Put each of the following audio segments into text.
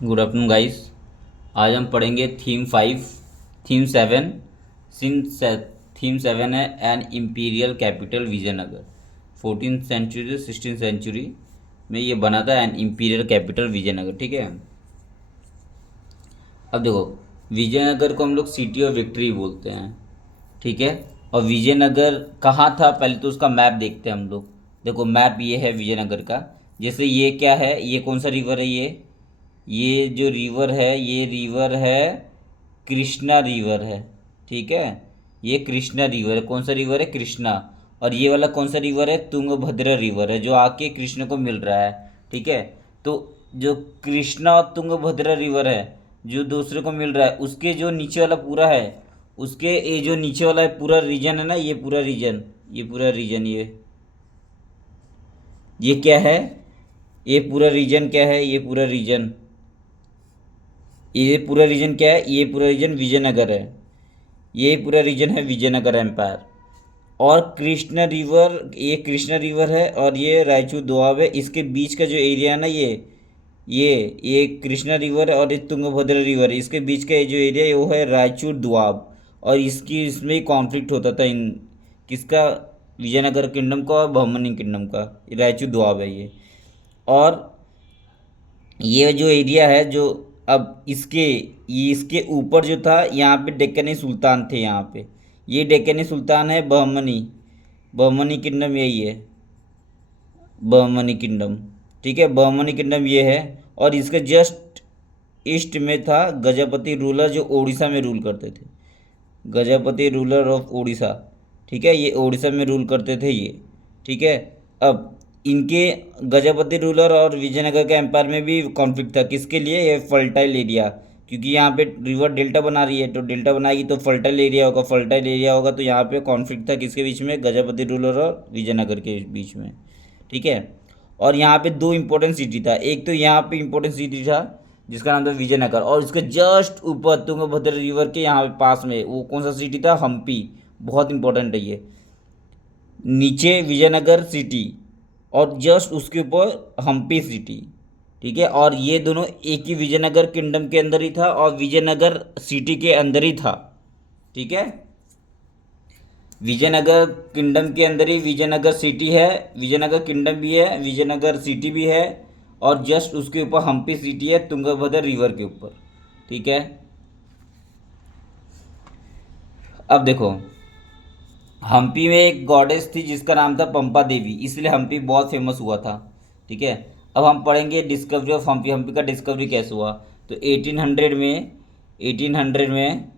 Good afternoon guys. आज हम पढ़ेंगे थीम 7। थीम 7 है an imperial capital Vijayanagara. 14th century से 16th सेंचुरी में ये बना था, एन इम्पीरियल कैपिटल विजयनगर। ठीक है। अब देखो, विजयनगर को हम लोग सिटी ऑफ विक्ट्री बोलते हैं। ठीक है। और विजयनगर कहाँ था, पहले तो उसका मैप देखते हैं हम लोग। देखो, मैप ये है विजयनगर का। जैसे ये क्या है, ये कौन सा रिवर है, ये जो रिवर है, ये रिवर है, कृष्णा रिवर है। ठीक है। ये कृष्णा रिवर है। कौन सा रिवर है? कृष्णा। और ये वाला कौन सा रिवर है? तुंगभद्रा रिवर है, जो आके कृष्ण को मिल रहा है। ठीक है। तो जो कृष्णा और तुंगभद्रा रिवर है, जो दूसरे को मिल रहा है, उसके जो नीचे वाला पूरा है, उसके ये जो नीचे वाला है पूरा रीजन है ना, ये पूरा रीजन, ये पूरा रीजन, ये क्या है? ये पूरा रीजन क्या है? ये पूरा रीजन क्या है? ये पूरा रीजन विजयनगर है। ये पूरा रीजन है विजयनगर एम्पायर। और कृष्णा रिवर, ये कृष्णा रिवर है और ये रायचूर दोआब है। इसके बीच का जो एरिया है ना, ये कृष्णा रिवर है और ये तुंगभद्रा रिवर है। इसके बीच का ये जो एरिया है वो है रायचूर दोआब। और इसमें ही कॉन्फ्लिक्ट होता था, इन किसका? विजयनगर किंगडम का और बहमनी किंगडम का। रायचूर दोआब है ये। और ये जो एरिया है, जो अब इसके ऊपर जो था, यहाँ पे डेक्कनी सुल्तान थे यहाँ पे। ये डेक्कनी सुल्तान है बहमनी। बहमनी किंगडम यही है, बहमनी किंगडम। ठीक है, बहमनी किंगडम ये है। और इसके जस्ट ईस्ट में था गजपति रूलर, जो उड़ीसा में रूल करते थे। Gajapati ruler of Orissa. ठीक है, ये उड़ीसा में रूल करते थे ये। ठीक है। अब इनके गजपति रूलर और विजयनगर के एम्पायर में भी कॉन्फ्लिक्ट था। किसके लिए? ये फर्टाइल एरिया, क्योंकि यहाँ पे रिवर डेल्टा बना रही है, तो डेल्टा बनाएगी तो फर्टाइल एरिया होगा, फर्टाइल एरिया होगा, तो यहाँ पे कॉन्फ्लिक्ट था किसके बीच में? गजपति रूलर और विजयनगर के बीच में। ठीक है। और यहाँ पे दो इंपॉर्टेंट सिटी था। एक तो यहाँ पे इंपॉर्टेंट सिटी था जिसका नाम था विजयनगर, और इसके जस्ट ऊपर तुंगभद्रा रिवर के यहाँ पे पास में वो कौन सा सिटी था? हम्पी। बहुत इंपॉर्टेंट है ये। नीचे विजयनगर सिटी और जस्ट उसके ऊपर हम्पी सिटी। ठीक है। और ये दोनों एक ही विजयनगर किंगडम के अंदर ही था और विजयनगर सिटी के अंदर ही था। ठीक है। विजयनगर किंगडम के अंदर ही विजयनगर सिटी है, विजयनगर किंगडम भी है, विजयनगर सिटी भी है। और जस्ट उसके ऊपर हम्पी सिटी है, तुंगभद्रा रिवर के ऊपर। ठीक है। अब देखो, हम्पी में एक गॉडेस थी जिसका नाम था पंपा देवी, इसलिए हम्पी बहुत फेमस हुआ था। ठीक है। अब हम पढ़ेंगे डिस्कवरी ऑफ हम्पी। हम्पी का डिस्कवरी कैसे हुआ? तो 1800 में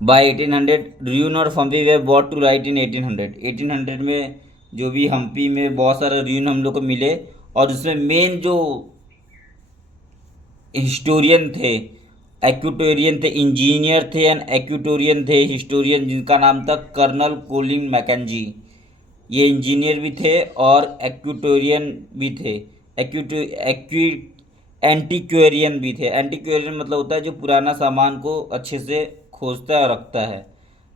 बाय 1800 र्यून और हम्पी वे बॉट टू राइट इन 1800। 1800 में जो भी हम्पी में बहुत सारे र्यून हम लोग को मिले, और उसमें मेन जो हिस्टोरियन थे, एक्यूटोरियन थे, इंजीनियर थे एंड एक्यूटोरियन थे, हिस्टोरियन, जिनका नाम था कर्नल कोलिन मैकेंजी। ये इंजीनियर भी थे और एक्यूटोरियन भी थे। एक्यूटो एक्वी एंटीक्वेरियन भी थे। एंटीक्वेरियन मतलब होता है जो पुराना सामान को अच्छे से खोजता है और रखता है।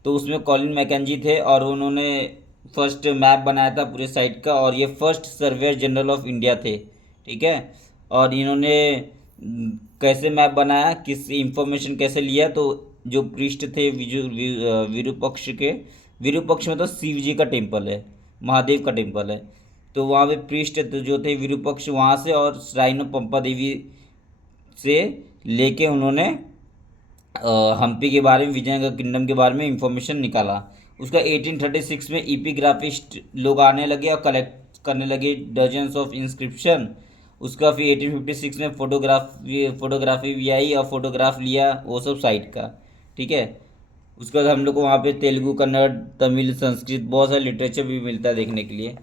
तो उसमें कॉलिन मैकेंजी थे और उन्होंने फर्स्ट मैप बनाया था पूरे साइट का, और ये first surveyor general of India थे। ठीक है। और इन्होंने कैसे मैप बनाया, किस इंफॉर्मेशन कैसे लिया, तो जो पृष्ठ थे विरूपक्ष के, विरूपक्ष मतलब शिव जी का टेम्पल है, महादेव का टेम्पल है। तो वहाँ पे पृष्ठ जो थे विरूपक्ष, वहाँ से और श्राइन ऑफ पंपा देवी से लेके उन्होंने हम्पी के बारे में, विजयनगर किंगडम के बारे में इंफॉर्मेशन निकाला। उसका 1836 में इपिग्राफिस्ट लोग आने लगे और कलेक्ट करने लगे डजन्स ऑफ इंस्क्रिप्शन। उसका फिर 1856 में फोटोग्राफी भी आई और फोटोग्राफ लिया वो सब साइट का। ठीक है। उसके बाद हम लोग को वहाँ पे तेलुगु, कन्नड़, तमिल, संस्कृत, बहुत सारे लिटरेचर भी मिलता है देखने के लिए।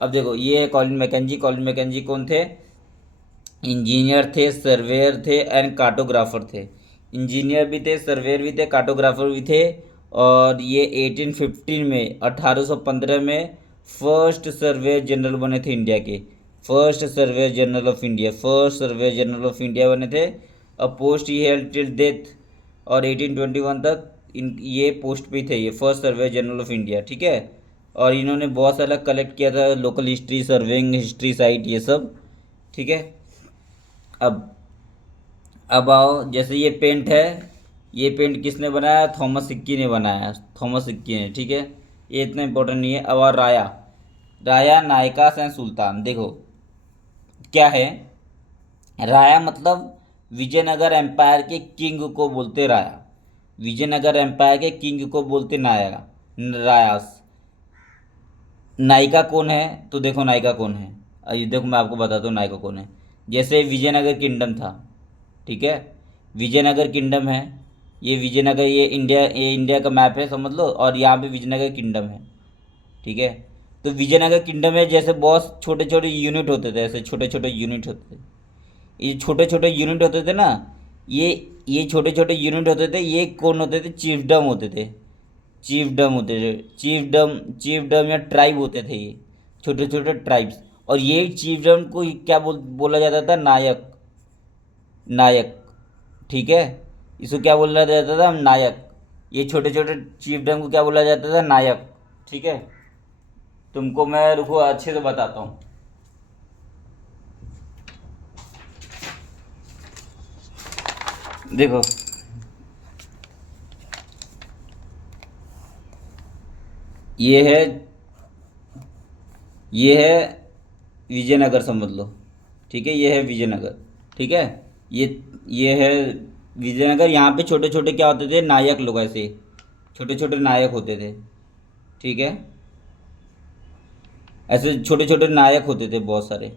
अब देखो, ये है कॉलिन मैकेंजी। कॉलिन मैकेंजी कौन थे? इंजीनियर थे, सर्वेयर थे एंड कार्टोग्राफर थे। इंजीनियर भी थे, सर्वेयर भी थे, कार्टोग्राफर भी थे। और ये 1815 में, 1815 में फर्स्ट सर्वेयर जनरल बने थे इंडिया के। First surveyor general of India, first surveyor general of India बने थे। अ post he held till death, और 1821 तक इन ये पोस्ट पे थे, ये first surveyor general of India. ठीक है। और इन्होंने बहुत सारा कलेक्ट किया था, local history, surveying history site, ये सब। ठीक है। अब अब आओ, जैसे ये पेंट है, ये पेंट किसने बनाया? थॉमस सिक्की ने बनाया, थॉमस सिक्की ने, ठीक है। ये इतना इंपॉर्टेंट नहीं है। अब और राया, राया नायकास एंड सुल्तान, देखो क्या है। राया मतलब विजयनगर एम्पायर के किंग को बोलते राया। विजयनगर एम्पायर के किंग को बोलते नाया, रायास। नायिका कौन है? तो देखो नायिका कौन है, ये देखो मैं आपको बताता हूँ नायिका कौन है। जैसे विजयनगर किंगडम था, ठीक है, विजयनगर किंगडम है। ये विजयनगर, ये इंडिया का मैप है समझ लो, और यहाँ पे विजयनगर किंगडम है, ठीक है। तो विजयनगर किंगडम में जैसे बहुत छोटे छोटे यूनिट होते थे, ऐसे छोटे छोटे यूनिट होते थे। ये छोटे छोटे यूनिट होते थे ना, ये ये छोटे छोटे यूनिट होते थे, ये कौन होते थे? चीफडम होते थे। चीफडम होते थे, चीफडम या ट्राइब होते थे ये, छोटे छोटे ट्राइब्स। और ये चीफडम को क्या बोला जाता था? नायक, नायक, ठीक है। इसको क्या बोला जाता था? नायक। ये छोटे छोटे चीफडम को क्या बोला जाता था? नायक, ठीक है। तुमको मैं रुको अच्छे से बताता हूँ। देखो ये है, ये है विजयनगर समझ लो, ठीक है। ये है विजयनगर, ठीक है। ये ये है विजयनगर। यहाँ पे छोटे छोटे क्या होते थे? नायक लोग, ऐसे छोटे छोटे नायक होते थे, ठीक है। ऐसे छोटे छोटे नायक होते थे बहुत सारे,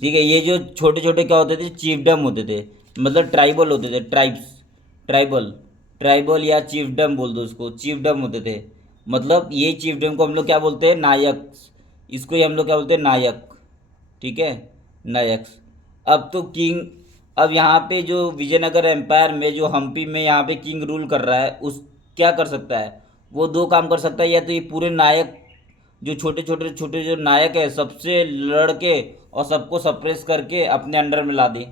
ठीक है। ये जो छोटे छोटे क्या होते थे? चीफडम होते थे, मतलब ट्राइबल होते थे, ट्राइब्स, ट्राइबल, ट्राइबल या चीफडम बोल दो उसको, चीफडम होते थे। मतलब ये चीफडम को हम लोग क्या बोलते हैं? नायक। इसको ही हम लोग क्या बोलते हैं? नायक, ठीक है, नायक। अब तो किंग, अब यहाँ पे जो विजयनगर एम्पायर में जो हम्पी में यहाँ पे किंग रूल कर रहा है, उस क्या कर सकता है? वो दो काम कर सकता है, या तो ये पूरे नायक, जो छोटे छोटे छोटे जो नायक है सबसे लड़ के और सबको सप्रेस करके अपने अंडर में ला दे,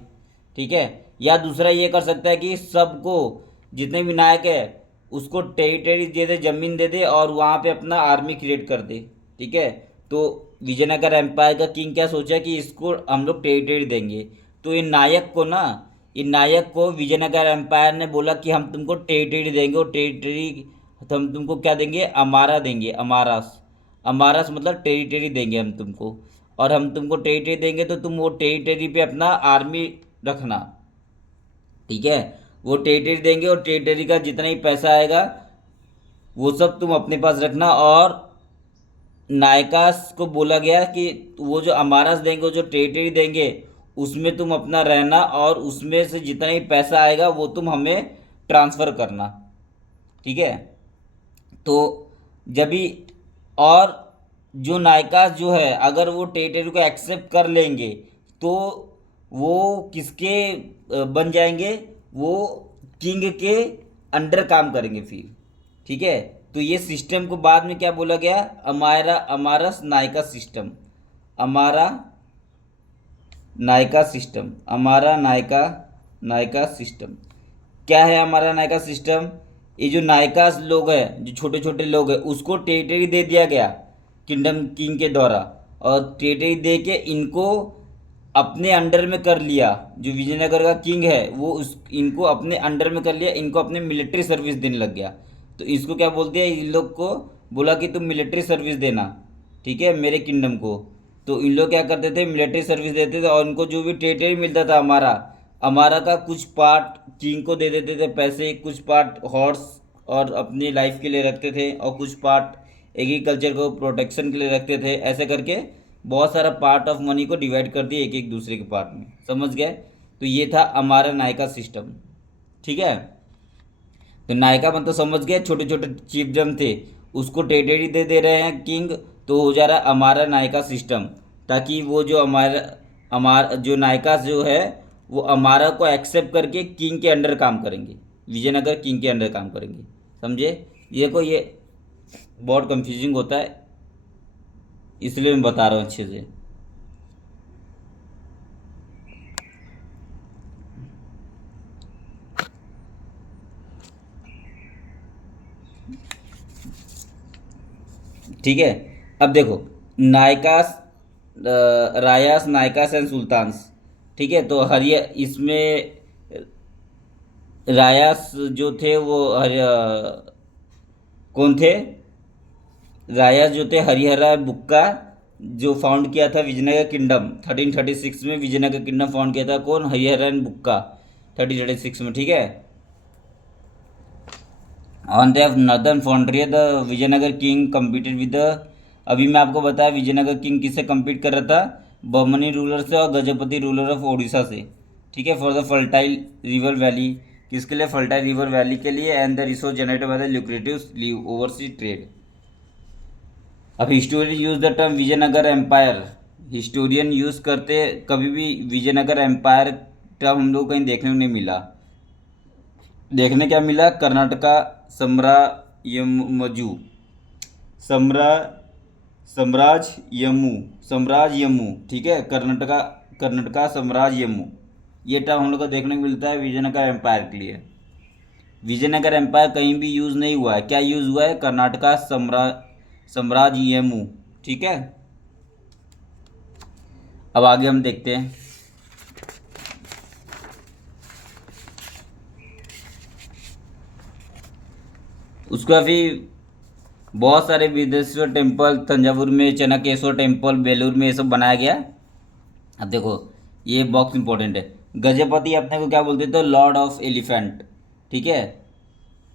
ठीक है। या दूसरा ये कर सकता है कि सबको, जितने भी नायक है उसको टेरिटरी दे दे, जमीन दे दे, और वहाँ पे अपना आर्मी क्रिएट कर दे, ठीक है। तो विजयनगर एम्पायर का किंग क्या सोचा कि इसको हम लोग टेरिटरी देंगे। तो ये नायक को ना, ये नायक को विजयनगर एम्पायर ने बोला कि हम तुमको टेरिटरी देंगे, और टेरिटरी तो हम तुमको क्या देंगे? अमारा देंगे, अमारास। अमारस मतलब टेरिटरी देंगे हम तुमको, और हम तुमको टेरिटरी देंगे तो तुम वो टेरिटरी पे अपना आर्मी रखना, ठीक है। वो टेरिटरी देंगे, और टेरिटरी का जितना ही पैसा आएगा वो सब तुम अपने पास रखना। और नायकास को बोला गया कि वो जो अमारस देंगे, वो जो टेरिटरी देंगे, उसमें तुम अपना रहना, और उसमें से जितना ही पैसा आएगा वो तुम हमें ट्रांसफ़र करना, ठीक है। तो जब भी, और जो नायकास जो है अगर वो टेरिटरी को एक्सेप्ट कर लेंगे तो वो किसके बन जाएंगे? वो किंग के अंडर काम करेंगे फिर, ठीक है। तो ये सिस्टम को बाद में क्या बोला गया? अमारा, अमारस नायका सिस्टम, अमारा नायका सिस्टम, अमारा नायका, नायका सिस्टम। क्या है हमारा नायका सिस्टम? ये जो नायकास लोग हैं, जो छोटे छोटे लोग हैं, उसको टेरिटरी दे दिया गया किंगडम किंग के द्वारा, और टेरिटरी दे के इनको अपने अंडर में कर लिया। जो विजयनगर का किंग है वो उस इनको अपने अंडर में कर लिया, इनको अपने मिलिट्री सर्विस देने लग गया। तो इसको क्या बोलते हैं? इन लोग को बोला कि तुम मिलिट्री सर्विस देना, ठीक है, मेरे किंगडम को। तो इन लोग क्या करते थे? मिलिट्री सर्विस देते थे, और उनको जो भी टेरिटरी मिलता था हमारा, हमारा का कुछ पार्ट किंग को दे देते थे पैसे, कुछ पार्ट हॉर्स और अपनी लाइफ के लिए रखते थे, और कुछ पार्ट एग्रीकल्चर को प्रोटेक्शन के लिए रखते थे। ऐसे करके बहुत सारा पार्ट ऑफ मनी को डिवाइड कर दिए एक एक दूसरे के पार्ट में, समझ गए? तो ये था हमारा नायका सिस्टम, ठीक है। तो नायका मतलब समझ गए, छोटे छोटे चिफडम थे उसको टेरिटरी दे रहे हैं किंग, तो हो जा रहा है हमारा नायका सिस्टम। ताकि वो जो हमारा, जो नायका जो है वो हमारा को एक्सेप्ट करके किंग के अंडर काम करेंगे, विजयनगर किंग के अंडर काम करेंगे, समझे? ये को ये बहुत कंफ्यूजिंग होता है, इसलिए मैं बता रहा हूँ अच्छे से। ठीक है। अब देखो नायकास, रायास, नायकास एंड सुल्तान्स, ठीक है। तो हरिया इसमें रायास जो थे वो कौन थे? रायास जो थे हरिहरा बुक्का, जो फाउंड किया था विजयनगर किंगडम 1336 में। विजयनगर किंगडम फाउंड किया था कौन? हरिहरा बुक्का 1336 में, ठीक है। On the northern frontier the Vijayanagar king competed with the, अभी मैं आपको बताया विजयनगर किंग किससे कम्पीट कर रहा था? बमनी रूलर से और गजपति रूलर ऑफ ओडिशा से, ठीक है। For the fertile river valley, किसके लिए? फर्टाइल रिवर वैली के लिए। And the resource generated by the lucrative oversea trade. अब historian use the term Vijayanagar empire, historian use करते कभी भी विजयनगर एम्पायर टर्म हम लोग कहीं देखने को नहीं मिला। देखने क्या मिला? कर्नाटका सम्रायमजू, सम्रा साम्राज्यमु, ठीक है। कर्नाटका, कर्नाटका साम्राज्यमु, ये टर्म हम लोग को देखने को मिलता है विजयनगर एम्पायर के लिए। विजयनगर एम्पायर कहीं भी यूज़ नहीं हुआ है। क्या यूज़ हुआ है? कर्नाटका साम्राज्यमु, ठीक है। अब आगे हम देखते हैं। उसका भी बहुत सारे विदेश्वर टेम्पल, तंजावुर में चनकेश्वर टेम्पल, बेलूर में, ये सब बनाया गया। अब देखो ये बॉक्स इंपॉर्टेंट है। गजपति अपने को क्या बोलते थे? लॉर्ड ऑफ एलिफेंट, ठीक है।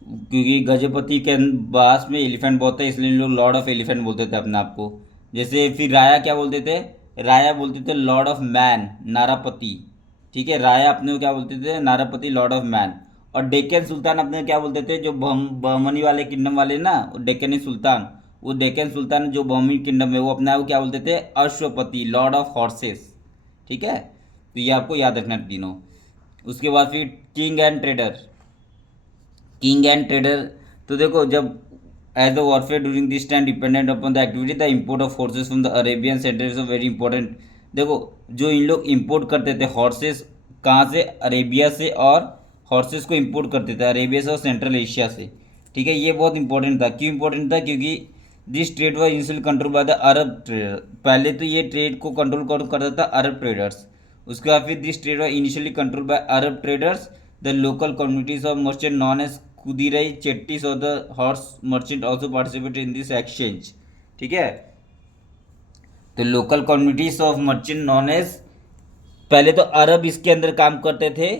क्योंकि गजपति के पास में एलिफेंट बहुत है, इसलिए लोग लॉर्ड ऑफ एलिफेंट बोलते थे अपने आप को। जैसे फिर राया क्या बोलते थे? राया बोलते थे लॉर्ड ऑफ मैन, नारापति, ठीक है। राया अपने को क्या बोलते थे? नारापति, लॉर्ड ऑफ मैन। और डेक्कन सुल्तान अपने को क्या बोलते थे? जो बहमनी वाले किंगडम वाले ना, डेक्कनी सुल्तान, वो डेक्कन सुल्तान जो बहमनी किंगडम है वो अपने आप को क्या बोलते थे? अश्वपति, लॉर्ड ऑफ हॉर्सेस, ठीक है। तो ये आपको याद रखना तीनों। उसके बाद फिर king and trader, king and trader. तो देखो जब as the warfare during this time dependent upon the activity the import of horses from the Arabian centre is very important. देखो जो इन लोग इंपोर्ट करते थे हॉर्सेस, कहाँ से? अरेबिया से। और हॉर्सेस को इंपोर्ट करते थे अरेबिया से और सेंट्रल एशिया से, ठीक है। ये बहुत इंपॉर्टेंट था। क्यों इंपॉर्टेंट था? क्योंकि this trade was initially control by the Arab trader. पहले तो ये ट्रेड को कंट्रोल कौन करता था? Arab traders. उसके बाद फिर this trade was initially control by Arab traders. The local communities of merchant known as Kudirai Chettis और the horse merchant also participate in this exchange, ठीक है। तो local communities of merchant known as, पहले तो अरब इसके अंदर काम करते थे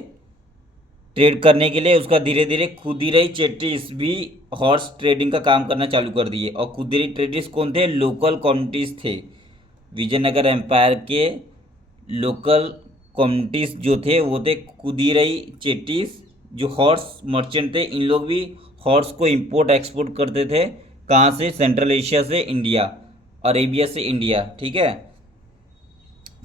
ट्रेड करने के लिए। उसका धीरे धीरे खुदीराई चेट्टीज भी हॉर्स ट्रेडिंग का काम करना चालू कर दिए। और खुदीराई ट्रेडिस कौन थे? लोकल कम्युनिटीज थे। विजयनगर एम्पायर के लोकल कम्युनिटीज जो थे वो थे खुदीराई चेट्टीज, जो हॉर्स मर्चेंट थे। इन लोग भी हॉर्स को इंपोर्ट एक्सपोर्ट करते थे। कहाँ से? सेंट्रल एशिया से इंडिया, अरेबिया से इंडिया, ठीक है।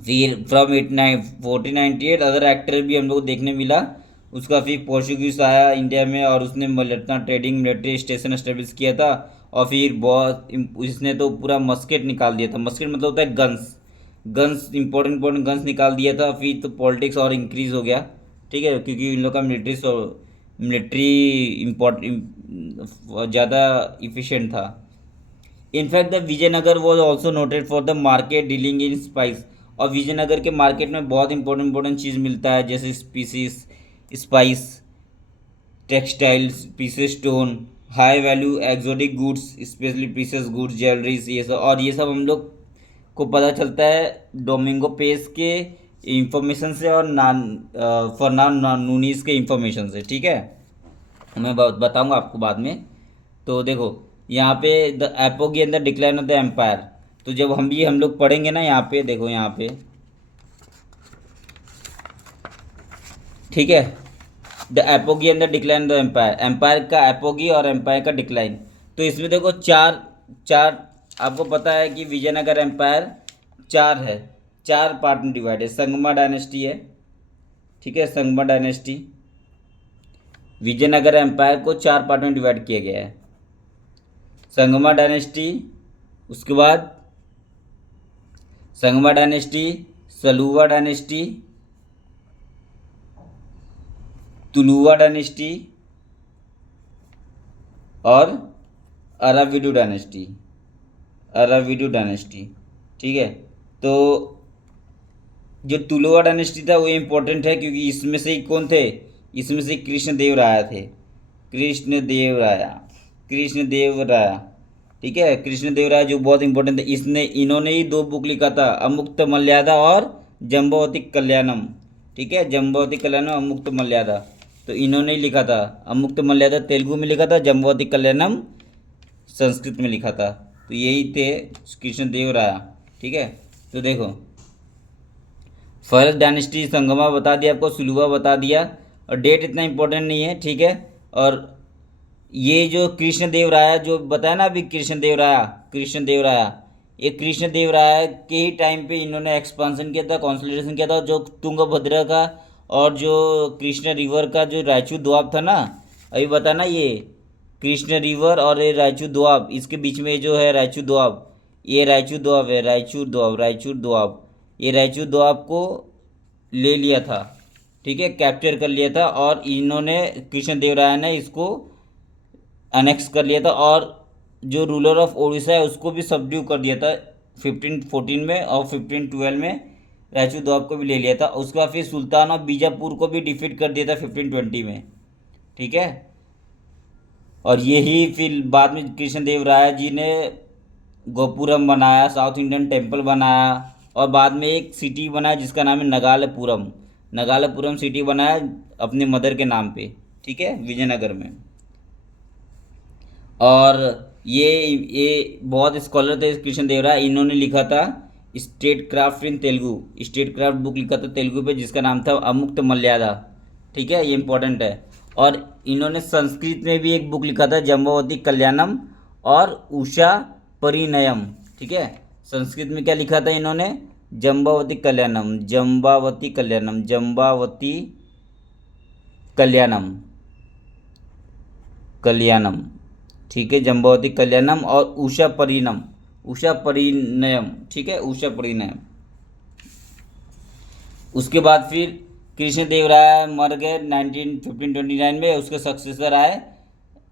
फिर फ्रॉम 1498 अदर एक्टर भी हम लोग को देखने मिला। उसका फिर पोर्चुगीज आया इंडिया में और उसने अपना ट्रेडिंग मिलिट्री स्टेशन एस्टेब्लिश किया था। और फिर बहुत इसने तो पूरा मस्केट निकाल दिया था। मस्केट मतलब होता है guns, guns important important guns निकाल दिया था। फिर तो पॉलिटिक्स और इंक्रीज हो गया, ठीक है। क्योंकि इन लोग का मिलिट्री ज़्यादा इफिशिएंट था। In fact the Vijayanagara was also noted for the market dealing in spice. और विजयनगर के मार्केट में बहुत इंपॉर्टेंट इंपॉर्टेंट चीज़ मिलता है, जैसे species, spice, textiles, pieces stone, high value exotic goods, specially pieces goods, jewelleries, ये सब। और ये सब हम लोग को पता चलता है डोमिंगो पेस के इंफॉर्मेशन से और फरनान नूनीस के इंफॉर्मेशन से, ठीक है। मैं बताऊंगा आपको बाद में। तो देखो यहाँ पे the apogee and the decline of the empire. तो जब हम लोग पढ़ेंगे ना, यहाँ पे देखो, यहाँ पे, ठीक है। The apogee and the decline the empire, empire का एपोगी और एम्पायर का डिक्लाइन। तो इसमें देखो चार चार आपको पता है कि विजयनगर एम्पायर चार है, चार पार्ट में डिवाइड है। संगमा डायनेस्टी है, ठीक है। संगमा डायनेस्टी, विजयनगर एम्पायर को चार पार्ट में डिवाइड किया गया है। संगमा डायनेस्टी, उसके बाद Sangma dynasty, Saluwa dynasty, Tuluva dynasty और अराविडू डायनेस्टी, अराविडू डायनेस्टी, ठीक है। तो जो तुलुवा डायनेस्टी था वो इम्पोर्टेंट है क्योंकि इसमें से ही कौन थे, इसमें से कृष्णदेव राय थे, कृष्णदेव राय, कृष्णदेव राय। ठीक है, कृष्णदेव राय जो बहुत इंपॉर्टेंट है, इसने इन्होंने ही दो बुक लिखा था, अमुक्त मर्यादा और जम्बवती कल्याणम। ठीक है, जम्बवती कल्याणम, अमुक्त मर्यादा, तो इन्होंने ही लिखा था। अमुक्त मर्यादा तेलुगु में लिखा था, जम्बवती कल्याणम संस्कृत में लिखा था। तो यही थे कृष्णदेव राय। ठीक है, तो देखो फर्स्ट डायनेस्टी संगमा बता दिया आपको, सुलुवा बता दिया, और डेट इतना इंपॉर्टेंट नहीं है। ठीक है, और ये जो कृष्णदेव राय जो बताया ना अभी, कृष्णदेव राय, कृष्णदेव राय, ये कृष्णदेव राय के ही टाइम पे इन्होंने एक्सपांसन किया था, कॉन्सोलिडेशन किया था, जो तुंगभद्रा का और जो कृष्ण रिवर का जो रायचूर दोआब था ना, अभी बता ना, ये कृष्ण रिवर और ये रायचूर दोआब, इसके बीच में जो है रायचूर दोआब, ये रायचूर दोआब है, रायचूर दोआब, रायचूर दोआब, ये रायचूर दोआब को ले लिया था। ठीक है, कैप्चर कर लिया था, और इन्होंने कृष्णदेव राय ने इसको अनेक्स कर लिया था, और जो रूलर ऑफ उड़ीसा है उसको भी सबड्यू कर दिया था 1514 में, और 1512 में रायचूर दोआब को भी ले लिया था। उसके बाद फिर सुल्तान ऑफ बीजापुर को भी डिफीट कर दिया था 1520 में। ठीक है, और यही फिर बाद में कृष्णदेव राय जी ने गोपुरम बनाया, साउथ इंडियन टेम्पल बनाया, और बाद में एक सिटी बनाया जिसका नाम है नगालपुरम, नगालपुरम सिटी बनाया अपने मदर के नाम पे। ठीक है, विजयनगर में। और ये बहुत स्कॉलर थे कृष्णदेव राय, इन्होंने लिखा था state craft in Telugu, state craft book लिखा था तेलुगु पे जिसका नाम था अमुक्त मर्यादा। ठीक है, ये इंपॉर्टेंट है। और इन्होंने संस्कृत में भी एक बुक लिखा था, जम्बवती कल्याणम और उषा परिणयम। ठीक है, संस्कृत में क्या लिखा था इन्होंने, जम्बावती कल्याणम, जम्बावती कल्याणम, जम्बावती कल्याणम, कल्याणम। ठीक है, जम्बावती कल्याणम और उषा परिणम, उषा परिणयम। ठीक है, उषा परिणयम। उसके बाद फिर कृष्णदेव राय मर गए 1529 में, उसके सक्सेसर आए,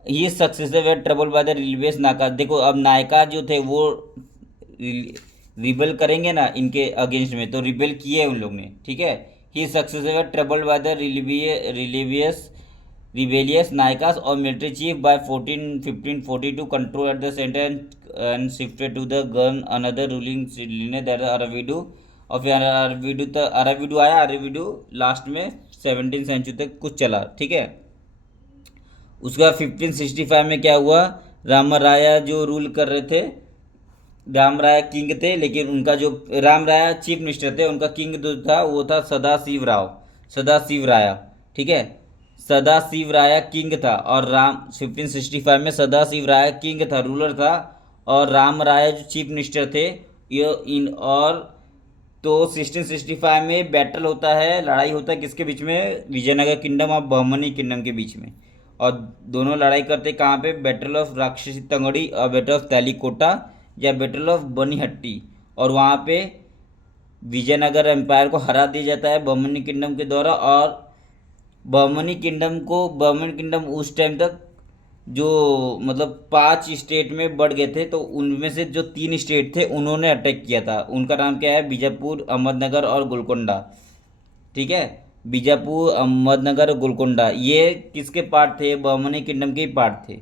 ये successor were trouble by the rebellious nayaka. देखो अब नायका जो थे वो रिबेल करेंगे ना इनके अगेंस्ट में, तो रिबेल किए उन लोग ने। ठीक है, ही successor were trouble by the rebellious rebellious nayakas और military chief by 1542 control at the center and shifted to the gun another ruling lineage that Aravidu और फिर अराविडू आया, अराविडू लास्ट में 17th सेंचुरी तक कुछ चला। ठीक है, उसके बाद 1565 में क्या हुआ, रामराया जो रूल कर रहे थे, राम राय किंग थे, लेकिन उनका जो राम राय चीफ मिनिस्टर थे, उनका किंग जो था वो था सदाशिव राव, सदाशिव राया। ठीक है, सदाशिव राय किंग था, और राम 1565 में सदाशिव राय किंग था, रूलर था, और राम राय जो चीफ मिनिस्टर थे। ये इन और तो 1665 में बैटल होता है, लड़ाई होता है किसके बीच में, विजयनगर किंगडम और बहमनी किंगडम के बीच में, और दोनों लड़ाई करते कहाँ पे, बैटल ऑफ राक्षसी तंगड़ी और बैटल ऑफ तालीकोटा या बैटल ऑफ बनीहट्टी, और वहाँ पे विजयनगर एम्पायर को हरा दिया जाता है बहमनी किंगडम के द्वारा। और बर्मनी किंगडम उस टाइम तक जो मतलब 5 स्टेट में बढ़ गए थे, तो उनमें से जो 3 स्टेट थे उन्होंने अटैक किया था, उनका नाम क्या है, बीजापुर, अहमदनगर और गोलकोंडा। ठीक है, बीजापुर, अहमदनगर और गोलकोंडा ये किसके पार्ट थे, बर्मनी किंगडम के ही पार्ट थे।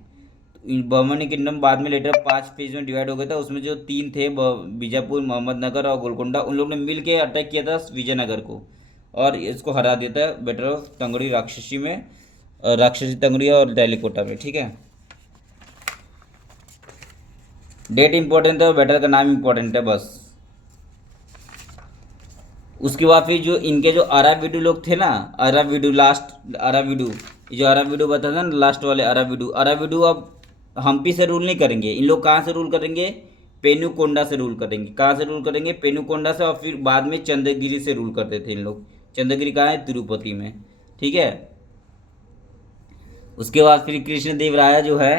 बर्मनी किंगडम बाद में लेटर 5 फेज में डिवाइड हो गया था, उसमें जो 3 थे बीजापुर, अहमदनगर और गोलकोंडा, उन लोगों ने मिल के अटैक किया था विजयनगर को, और इसको हरा देता है बैटल ऑफ तंगड़ी राक्षसी में, राक्षसी तंगड़ी और टेलीकोटा में। ठीक है, डेट इंपॉर्टेंट है, बैटल का नाम इंपॉर्टेंट है बस। उसके बाद फिर जो इनके जो अराविडू लोग थे ना, अराविडू लास्ट, अराविडू जो अराविडू बताया था ना लास्ट वाले अराविडू, अराविडू अब हम्पी से रूल नहीं करेंगे, इन लोग कहाँ से रूल करेंगे, पेनुकोंडा से रूल करेंगे। कहाँ से रूल करेंगे, पेनुकोंडा से, और फिर बाद में चंद्रगिरी से रूल करते थे इन लोग। चंद्रगिरी कहाँ है, तिरुपति में। ठीक है, उसके बाद फिर कृष्णदेव राय जो है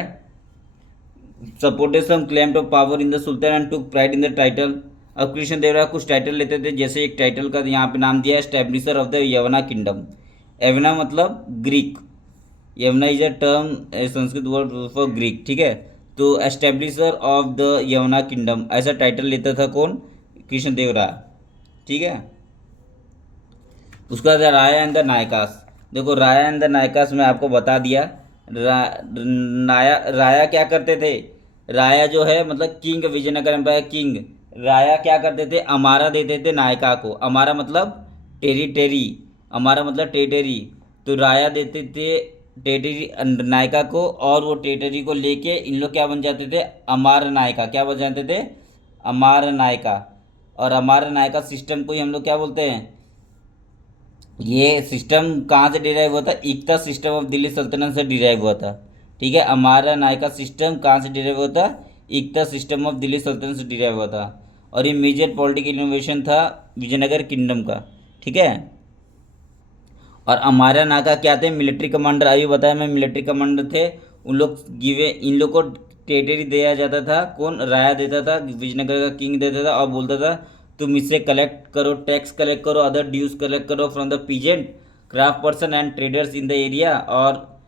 supported some claim of power in the sultan and took pride in the title. अब कृष्णदेव राय कुछ टाइटल लेते थे, जैसे एक टाइटल का यहाँ पे नाम दिया है establisher of the Yavana kingdom. Yavana मतलब Greek, Yavana is a term Sanskrit word for Greek. ठीक है, तो establisher of the Yavana kingdom ऐसा टाइटल लेता था कौन, कृष्णदेव राय। ठीक है, उसके बाद राया एंड द नायकास। देखो राया एंड द नायकास में आपको बता दिया। राया क्या करते थे? राया जो है मतलब किंग, विजयनगर एम्पायर किंग। राया क्या करते थे? अमारा देते थे नायका को। अमारा मतलब टेरिटरी, अमारा मतलब टेरिटरी। तो राया देते थे टेरिटरी नायका को, और वो टेरिटरी को लेके इन लोग क्या बन जाते थे? अमार नायका। क्या बन जाते थे? अमार नायका। और अमार नायका सिस्टम को ही हम लोग क्या बोलते हैं? ये सिस्टम कहाँ से डिराइव हुआ था? इक्ता सिस्टम ऑफ दिल्ली सल्तनत से डिराइव हुआ था। ठीक है, अमारा नायका सिस्टम कहाँ से डिराइव हुआ था? इक्ता सिस्टम ऑफ दिल्ली सल्तनत से डिराइव हुआ था। और ये मेजर पॉलिटिकल इनोवेशन था विजयनगर किंगडम का। ठीक है। और अमारा नाका क्या थे? Military commander. अभी बताया मैं, मिलिट्री कमांडर थे। उन लोग गिवे, इन लोग को टेरिटरी दिया जाता था। कौन? राया देता था, विजयनगर का किंग देता था, और बोलता था तुम इससे कलेक्ट करो, टैक्स कलेक्ट करो, अदर ड्यूज कलेक्ट करो from the peasant, craft person and traders in the area, और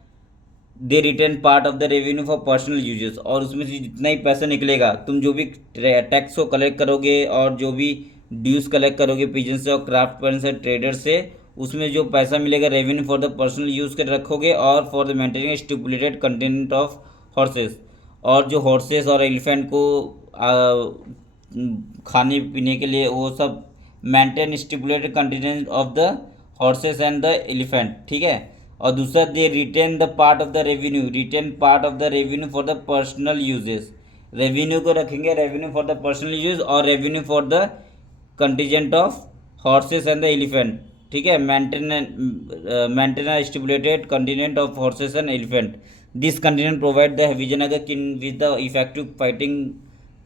they return part of the revenue for personal uses. और उसमें से जितना ही पैसा निकलेगा, तुम जो भी टैक्स को कलेक्ट करोगे और जो भी ड्यूज कलेक्ट करोगे पीजन से और क्राफ्ट पर्सन से, ट्रेडर से, उसमें जो पैसा मिलेगा revenue for the personal use के रखोगे, और for the maintaining stipulated content of horses. और जो हॉर्सेस और एलिफेंट को खाने पीने के लिए वो सब maintain stipulated content of the horses and the elephant. ठीक है। और दूसरा, they retain the part of the revenue, retain part of the revenue for the personal uses. Revenue को रखेंगे, revenue for the personal use, और revenue for the contingent of horses and the elephant. ठीक है। Maintain stipulated continent of horses and elephant. This continent provide the Vijayanagar king with the effective fighting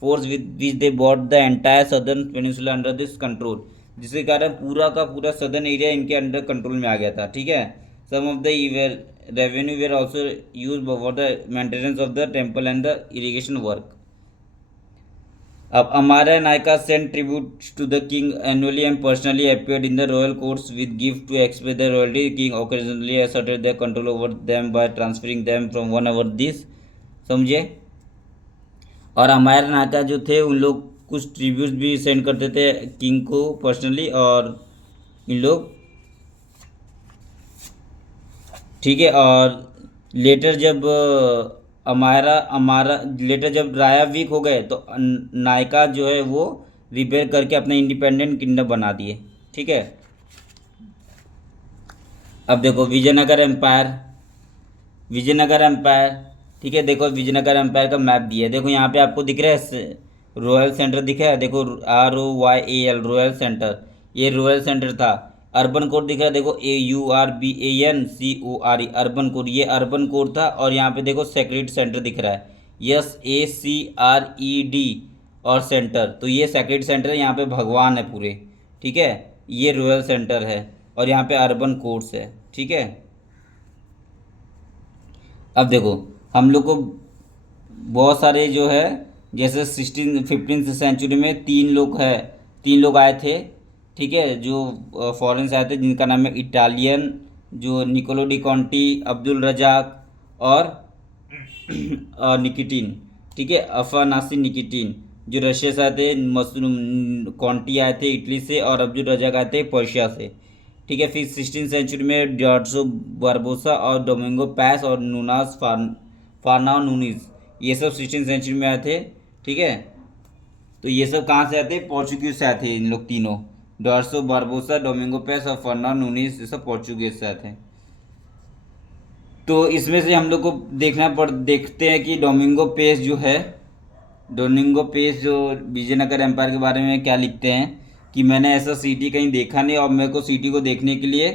force with which they bought the entire southern peninsula under this control. जिसके कारण पूरा का पूरा southern area इनके under control में आ गया था। ठीक है। Some of the revenue were also use for the maintenance of the temple and the irrigation work. अब Amara nayaka sent tribute to the king annually and personally appeared in the royal courts with gift to express the royalty. King occasionally asserted the control over them by transferring them from one over this. समझे? और अमायर नाका जो थे उन लोग कुछ tribute भी send करते थे किंग को पर्सनली, और इन लोग, ठीक है। और लेटर जब अमारा अमारा लेटर जब राया वीक हो गए, तो नायका जो है वो रिपेयर करके अपना इंडिपेंडेंट किंगडम बना दिए। ठीक है। अब देखो विजयनगर एम्पायर, विजयनगर एम्पायर। ठीक है, देखो विजयनगर एम्पायर का मैप दिया है। देखो यहाँ पे आपको दिख रहा है रॉयल सेंटर दिख रहा है। देखो ROYAL रॉयल सेंटर, ये रॉयल सेंटर था। अर्बन कोड दिख रहा है, देखो AURBANCORE अर्बन कोड, ये अर्बन कोड था। और यहाँ पे देखो सेक्रेटरी सेंटर दिख रहा है, SACRED और सेंटर, तो ये सेक्रेटरी सेंटर है। यहाँ पे भगवान है पूरे। ठीक है, ये रॉयल सेंटर है, और यहाँ पे अर्बन कोड्स है। ठीक है। अब देखो हम लोग को बहुत सारे जो है, जैसे 15th सेंचुरी में तीन लोग आए थे। ठीक है, जो फॉरेन से आए थे, जिनका नाम है इटालियन, जो निकोलो डी कॉन्टी, अब्दुल रजाक, और निकिटिन। ठीक है, अफानासी निकिटिन, जो रशिया से आए थे। मसरूम कॉन्टी आए थे इटली से, और अब्दुल रजाक आए थे पर्शिया से। ठीक है। फिर 16th सेंचुरी में डियार्सो बारबोसा और डोमिंगो पैस और नूनास फारनाओ नूनीज, ये सब 16th सेंचुरी में आए थे। ठीक है। तो ये सब कहाँ से आते? पोर्चुगीज से आए थे इन लोग तीनों। डियार्सो बारबोसा, डोमिंगो पैस और फारनाओ नूनीज, ये सब पोर्चुगीज से आए थे। तो इसमें से हम लोग को देखते हैं कि डोमिंगो पेस जो है, डोमिंगो पेस जो विजयनगर एम्पायर के बारे में क्या लिखते हैं कि मैंने ऐसा सिटी कहीं देखा नहीं, और मेरे को सिटी को देखने के लिए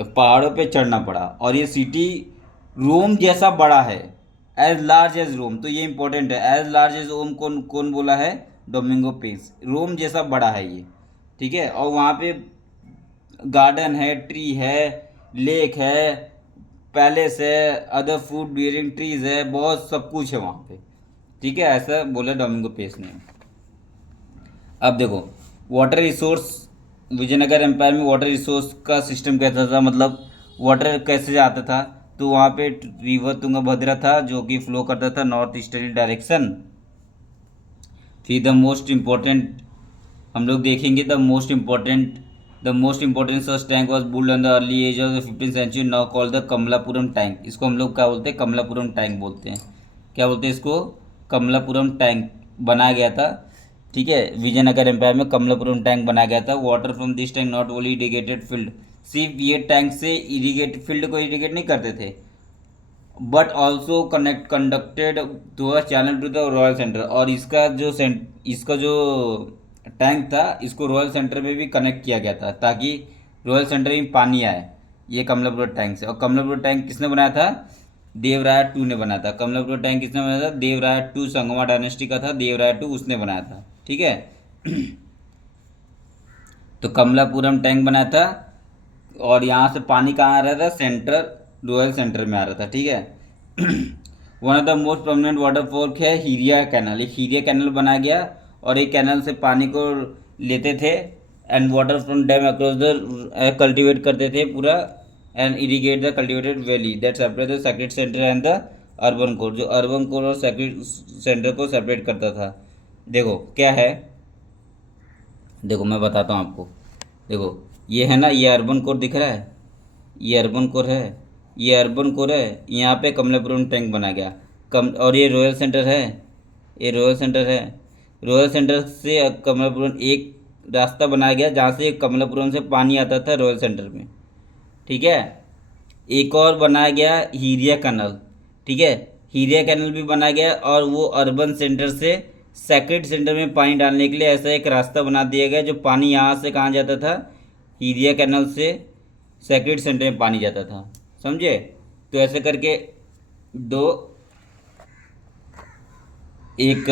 पहाड़ों पे चढ़ना पड़ा, और ये सिटी रोम जैसा बड़ा है, एज लार्ज एज रोम। तो ये इंपॉर्टेंट है, एज लार्ज एज रोम कौन कौन बोला है? Domingo Paes. रोम जैसा बड़ा है ये। ठीक है। और वहाँ पे गार्डन है, ट्री है, लेक है, पैलेस है, अदर फूड बियरिंग ट्रीज है, बहुत सब कुछ है वहाँ पे। ठीक है, ऐसा बोला डोमिंगो पेस ने। अब देखो वाटर रिसोर्स, विजयनगर एम्पायर में वाटर रिसोर्स का सिस्टम कैसा था, मतलब वाटर कैसे आता था? तो वहाँ पे रिवर तुंगभद्रा था, जो कि फ्लो करता था नॉर्थ ईस्टर्ली डायरेक्शन। फिर द मोस्ट इम्पोर्टेंट हम लोग देखेंगे, the most important the most important such tank was built on the early age of the 15th century, now called the Kamalapuram tank. इसको हम लोग क्या बोलते हैं? कमलापुरम टैंक बोलते हैं। क्या बोलते हैं इसको? कमलापुरम टैंक बनाया गया था। ठीक है, विजयनगर एम्पायर में कमलापुरम टैंक बनाया गया था। Water from this tank not only irrigated field, सिर्फ ये टैंक से इरीगेट फील्ड को इरीगेट नहीं करते थे, but also conducted through a channel to the royal centre. और इसका जो टैंक था, इसको रॉयल सेंटर में भी कनेक्ट किया गया था ताकि रॉयल सेंटर में पानी आए, ये कमलापुर टैंक से। और कमलापुर टैंक किसने बनाया था? देवराय टू ने बनाया था। कमलापुर टैंक किसने बनाया था? देवराय टू, संगमा डायनेस्टी का था, देवराय टू उसने बनाया था। ठीक है। तो कमलापुरम टैंक बनाया था, और यहाँ से पानी कहाँ आ रहा था? सेंटर, रॉयल सेंटर में आ रहा था। ठीक है। One of the most prominent waterfall है हीरिया कैनल। एक हीरिया कैनल बनाया गया, और एक कैनल से पानी को लेते थे, and water from dam across the cultivate करते थे पूरा, and irrigate the cultivated valley that separate the sacred centre and the urban core. जो अर्बन कोर और सेक्रेट सेंटर को सेपरेट करता था। देखो क्या है, देखो मैं बताता हूँ आपको। देखो ये है ना, ये अर्बन कोर दिख रहा है, ये अर्बन कोर है, ये अर्बन कोर है। यहाँ पे कमलापुरम टैंक बना गया। और ये रॉयल सेंटर है, ये रॉयल सेंटर है। रॉयल सेंटर से कमलापुरम एक रास्ता बनाया गया जहाँ से कमलापुरम से पानी आता था रॉयल सेंटर में। ठीक है। एक और बनाया गया हीरिया कैनल। ठीक है, हीरिया कैनल भी बनाया गया, और वो अर्बन सेंटर से सेक्रेट सेंटर में पानी डालने के लिए ऐसा एक रास्ता बना दिया गया, जो पानी यहाँ से कहाँ जाता था? हीरिया कैनल से सेक्रेट सेंटर में पानी जाता था। समझे? तो ऐसे करके दो, एक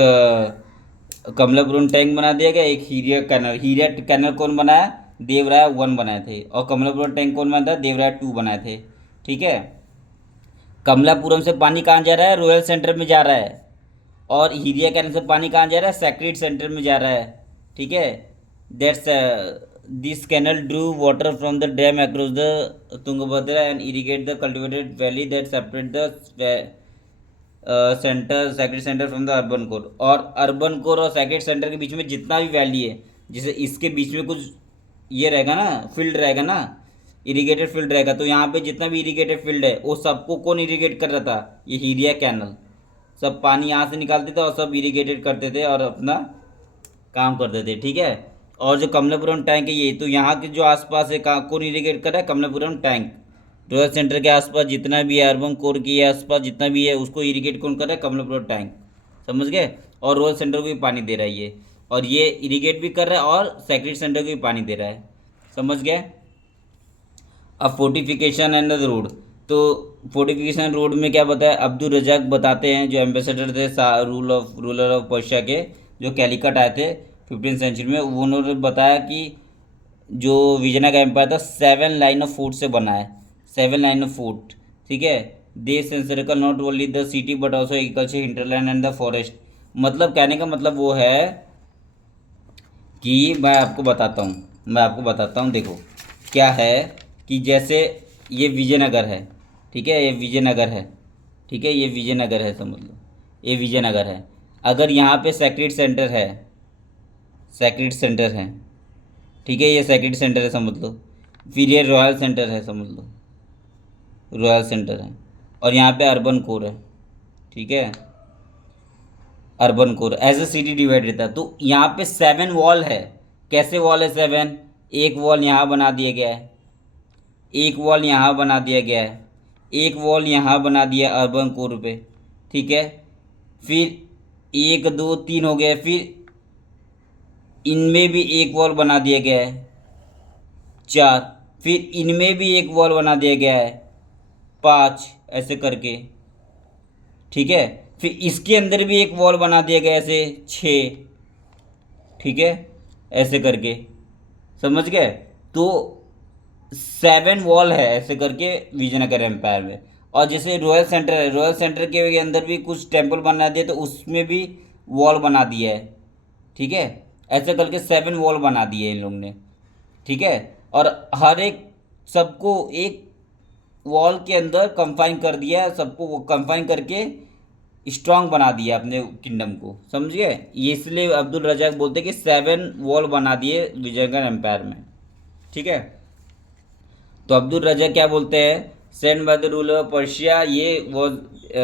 कमलापुरम टैंक बना दिया गया, एक हीरिया कैनल। हीरिया कैनल कौन बनाया? देवराय वन बनाए थे। और कमलापुरम टैंक कौन बनाया था? देवराय टू बनाए थे। ठीक है। कमलापुरम से पानी कहाँ जा रहा है? रॉयल सेंटर में जा रहा है। और हीरिया कैनल से पानी कहाँ जा रहा है? सेक्रेट सेंटर में जा रहा है। ठीक है। That's this canal drew water from the dam across the Tungabhadra and irrigate the cultivated valley that separate the centre, sacred centre from the urban core. और अर्बन कोर और सेक्रेट सेंटर के बीच में जितना भी वैली है, जैसे इसके बीच में कुछ ये रहेगा ना, फील्ड रहेगा ना, इरीगेटेड फील्ड रहेगा, तो यहाँ पे जितना भी इरीगेटेड फील्ड है वो सबको कौन इरीगेट कर रहा था? ये हीरिया कैनल। सब पानी यहाँ से निकालते थे और सब इरीगेटेड करते थे और अपना काम करते थे। ठीक है। और जो कमलापुरम टैंक है ये, तो यहाँ के जो आसपास है कौन इरीगेट कर रहा है? कमलापुरम टैंक। रॉयल सेंटर के आसपास जितना भी है, अर्बन कोर के आसपास जितना भी है, उसको इरीगेट कौन कर रहा है? कमलापुरम टैंक। समझ गए? और रॉयल सेंटर को भी पानी दे रहा है ये, और ये इरीगेट भी कर रहा है और सेक्रेट सेंटर को भी पानी दे रहा है। समझ गए? अब फोर्टिफिकेशन एंड द रोड। तो फोर्टिफिकेशन रोड में क्या बताया? अब्दुल रजाक बताते हैं, जो एम्बेसडर थे रूलर ऑफ पर्शिया के, जो कैलिकट आए थे 15th सेंचुरी में, उन्होंने बताया कि जो विजयनगर एम्पायर था 7 लाइन ऑफ फोर्ट से बना है। 7 लाइन ऑफ फोर्ट। ठीक है। These encircle not only the city but also agriculture, hinterland and the forest. मतलब कहने का मतलब वो है कि मैं आपको बताता हूँ। देखो क्या है कि जैसे ये विजयनगर है। ठीक है, ये विजयनगर है। ठीक है, ये विजयनगर है, समझ लो ये विजयनगर है। अगर यहाँ पे सेक्रेट सेंटर है, सेक्रेट सेंटर है, ठीक है, ये सेक्रेट सेंटर है समझ लो। फिर ये रॉयल सेंटर है, समझ लो रॉयल सेंटर है। और यहाँ पे अर्बन कोर है। ठीक है, urban core as a city divided था। तो यहाँ पे 7 वॉल है। कैसे वॉल है 7? एक वॉल यहाँ बना दिया गया है, एक वॉल यहाँ बना दिया गया है, एक वॉल यहाँ बना दिया अर्बन कोर पे। ठीक है। फिर 1 2 3 हो गया। फिर इनमें भी एक वॉल बना दिया गया है 4। फिर इनमें भी एक वॉल बना दिया गया है 5, ऐसे करके। ठीक है। फिर इसके अंदर भी एक वॉल बना दिया गया ऐसे 6। ठीक है, ऐसे करके। समझ गए? तो 7 वॉल है ऐसे करके विजयनगर एम्पायर में। और जैसे रॉयल सेंटर है, रॉयल सेंटर के अंदर भी कुछ टेम्पल बना दिए, तो उसमें भी वॉल बना दिया है। ठीक है, ऐसे करके 7 वॉल बना दिए इन लोग ने। ठीक है। और हर एक सबको एक वॉल के अंदर कंफाइन कर दिया है, सबको वो कंफाइन करके स्ट्रांग बना दिया अपने किंगडम को। समझ गए? ये इसलिए अब्दुल रजाक बोलते हैं कि 7 वॉल बना दिए विजयनगर एम्पायर में। ठीक है। तो अब्दुल रजा क्या बोलते हैं, sent by the ruler of Persia, ये was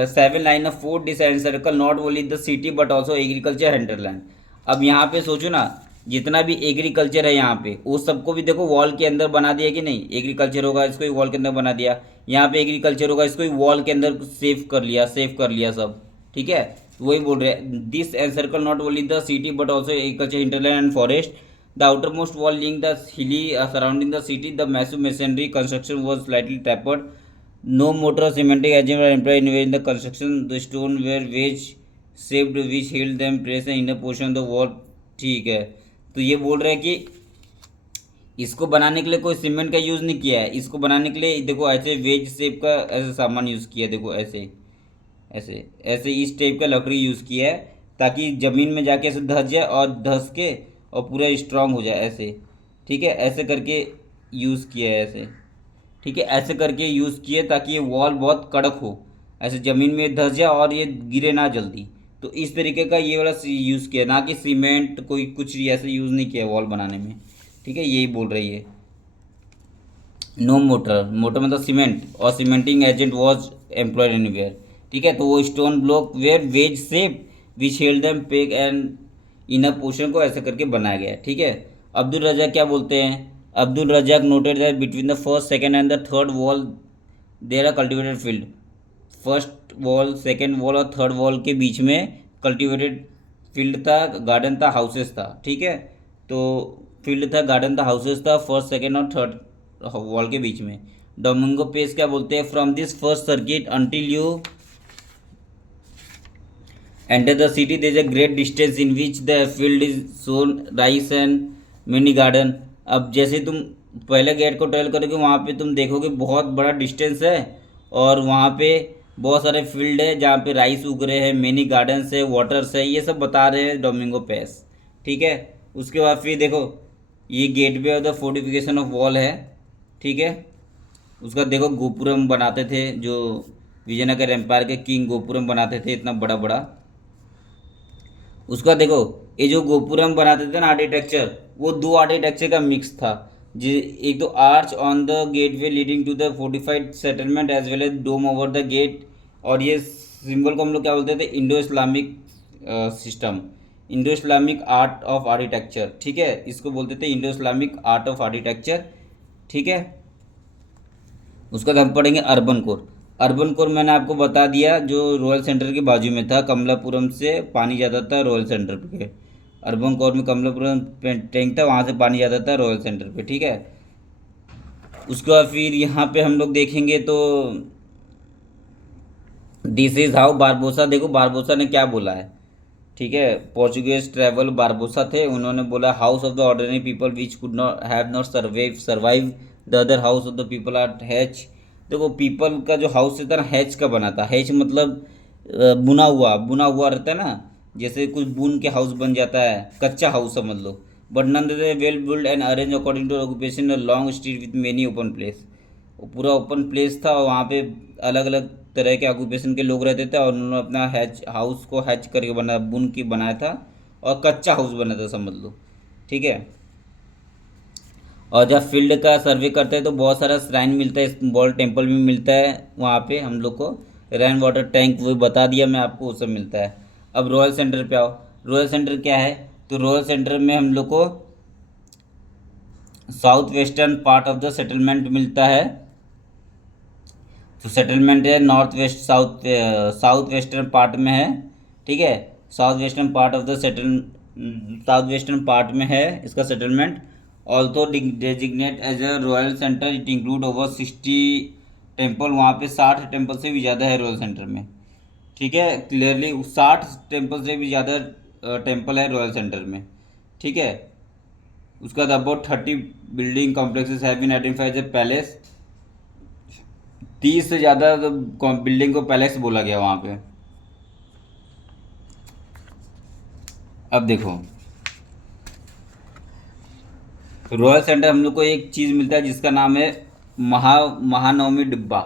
7 line of fort decide circle not only the city but also agriculture hinterland. अब यहाँ पे सोचो ना, जितना भी एग्रीकल्चर है यहाँ पे वो सबको भी देखो वॉल के अंदर बना दिया कि नहीं, एग्रीकल्चर होगा इसको ही वॉल के अंदर बना दिया, यहाँ पे एग्रीकल्चर होगा इसको ही वॉल के अंदर सेव कर लिया सब। ठीक है, वही बोल रहे हैं, this encircle not only the city but also agriculture hinterland and forest. The outermost wall linked the hilly surrounding the city. The massive masonry construction was slightly tapered. No mortar or cementing agent were employed anywhere in the construction. The stone were wedge shaped which held them placed in inner portion of the wall. ठीक है, तो ये बोल रहे हैं कि इसको बनाने के लिए कोई सीमेंट का यूज़ नहीं किया है, इसको बनाने के लिए देखो ऐसे वेज शेप का ऐसे सामान यूज़ किया है, देखो ऐसे ऐसे ऐसे इस टाइप का लकड़ी यूज़ किया है ताकि ज़मीन में जाके ऐसे धस जाए और धस के और पूरा स्ट्रांग हो जाए ऐसे। ठीक है, ऐसे करके यूज़ किया है ऐसे। ठीक है, ऐसे करके यूज़ किए ताकि ये वॉल बहुत कड़क हो, ऐसे ज़मीन में धस जाए और ये गिरे ना जल्दी। तो इस तरीके का ये वाला यूज़ किया, ना कि सीमेंट कोई कुछ ऐसे यूज़ नहीं किया वॉल बनाने में। ठीक है, यही बोल रही है। नो मोटर, मोटर मतलब सीमेंट, और cementing agent was employed anywhere. ठीक है, तो वो stone block were wedge shape which held them peg and inner portion को ऐसे करके बनाया गया है। ठीक है, अब्दुल रजाक क्या बोलते हैं, Abdul Razzaq noted that between the first second and the third wall there are cultivated field. First wall, second wall और थर्ड वॉल के बीच में कल्टिवेटेड फील्ड था, गार्डन था, हाउसेस था। ठीक है, तो फील्ड था, गार्डन था, हाउसेस था फर्स्ट सेकेंड और थर्ड वॉल के बीच में। डोमिंगो पेस क्या बोलते हैं, from this first circuit until you enter the city there is a great distance in which the field is sown rice and mini garden। अब जैसे तुम पहले गेट को ट्रेल करोगे वहाँ पे तुम देखोगे बहुत बड़ा डिस्टेंस है और वहाँ पे बहुत सारे फील्ड है जहाँ पे राइस उग रहे हैं, मिनी गार्डन्स है, वाटर्स है, ये सब बता रहे हैं डोमिंगो पेस। ठीक है, उसके बाद फिर देखो ये gateway of the fortification of wall है। ठीक है, उसका देखो गोपुरम बनाते थे, जो विजयनगर एम्पायर के किंग गोपुरम बनाते थे इतना बड़ा बड़ा। उसका देखो ये जो गोपुरम बनाते थे ना आर्किटेक्चर, वो दो आर्किटेक्चर का मिक्स था। जी, एक तो arch on the gateway leading to the fortified settlement as well as dome over the gate, और ये सिंबल को हम लोग क्या बोलते थे, Indo Islamic system, Indo Islamic art of architecture. ठीक है, इसको बोलते थे Indo Islamic art of architecture. ठीक है, उसका हम पढ़ेंगे अर्बन कोर। अर्बन कोर मैंने आपको बता दिया, जो रॉयल सेंटर के बाजू में था, कमलापुरम से पानी जाता था रॉयल सेंटर पे। अर्बन कोर में कमलापुरम टैंक था, वहाँ से पानी जाता था रॉयल सेंटर पे। ठीक है, उसके बाद फिर यहाँ पे हम लोग देखेंगे तो दिस इज हाउ बारबोसा, देखो बारबोसा ने क्या बोला है। ठीक है, पोर्चुगीज ट्रैवल बारबोसा थे, उन्होंने बोला house of the ordinary people which could not have not survive the other house of the people are hatch. देखो पीपल का जो हाउस रहता है ना, हैच का बना था। हैच मतलब बुना हुआ रहता है ना, जैसे कुछ बुन के हाउस बन जाता है, कच्चा हाउस समझ लो। But none they well build and arrange according to occupation long street with many open place. वो पूरा ओपन प्लेस था और वहाँ पे अलग अलग तरह के ऑक्यूपेशन के लोग रहते थे और उन्होंने अपना हैच हाउस को हैच करके बना बुन के बनाया था और कच्चा हाउस बना था समझ लो। ठीक है, और जब फील्ड का सर्वे करते हैं तो बहुत सारा श्राइन मिलता है, बॉल टेम्पल भी मिलता है वहाँ पे हम लोग को, रेन वाटर टैंक वो बता दिया मैं आपको, वो सब मिलता है। अब रॉयल सेंटर पे आओ, रॉयल सेंटर क्या है, तो रॉयल सेंटर में हम लोग को south western part of the settlement मिलता है। तो सेटलमेंट है north west south western part में है। ठीक है, south western part of the south western part में है इसका settlement. Also designate as a royal centre, it include over 60 temple, वहाँ पे 60 टेम्पल से भी ज़्यादा है रॉयल सेंटर में। ठीक है, क्लियरली 60 टेम्पल से भी ज़्यादा टेम्पल है रॉयल सेंटर में। ठीक है, उसके बाद about 30 building complexes have been identified as a palace, 30 से ज़्यादा बिल्डिंग को पैलेस बोला गया वहाँ पे। अब देखो रॉयल सेंटर हम लोग को एक चीज़ मिलता है जिसका नाम है महानवमी डिब्बा।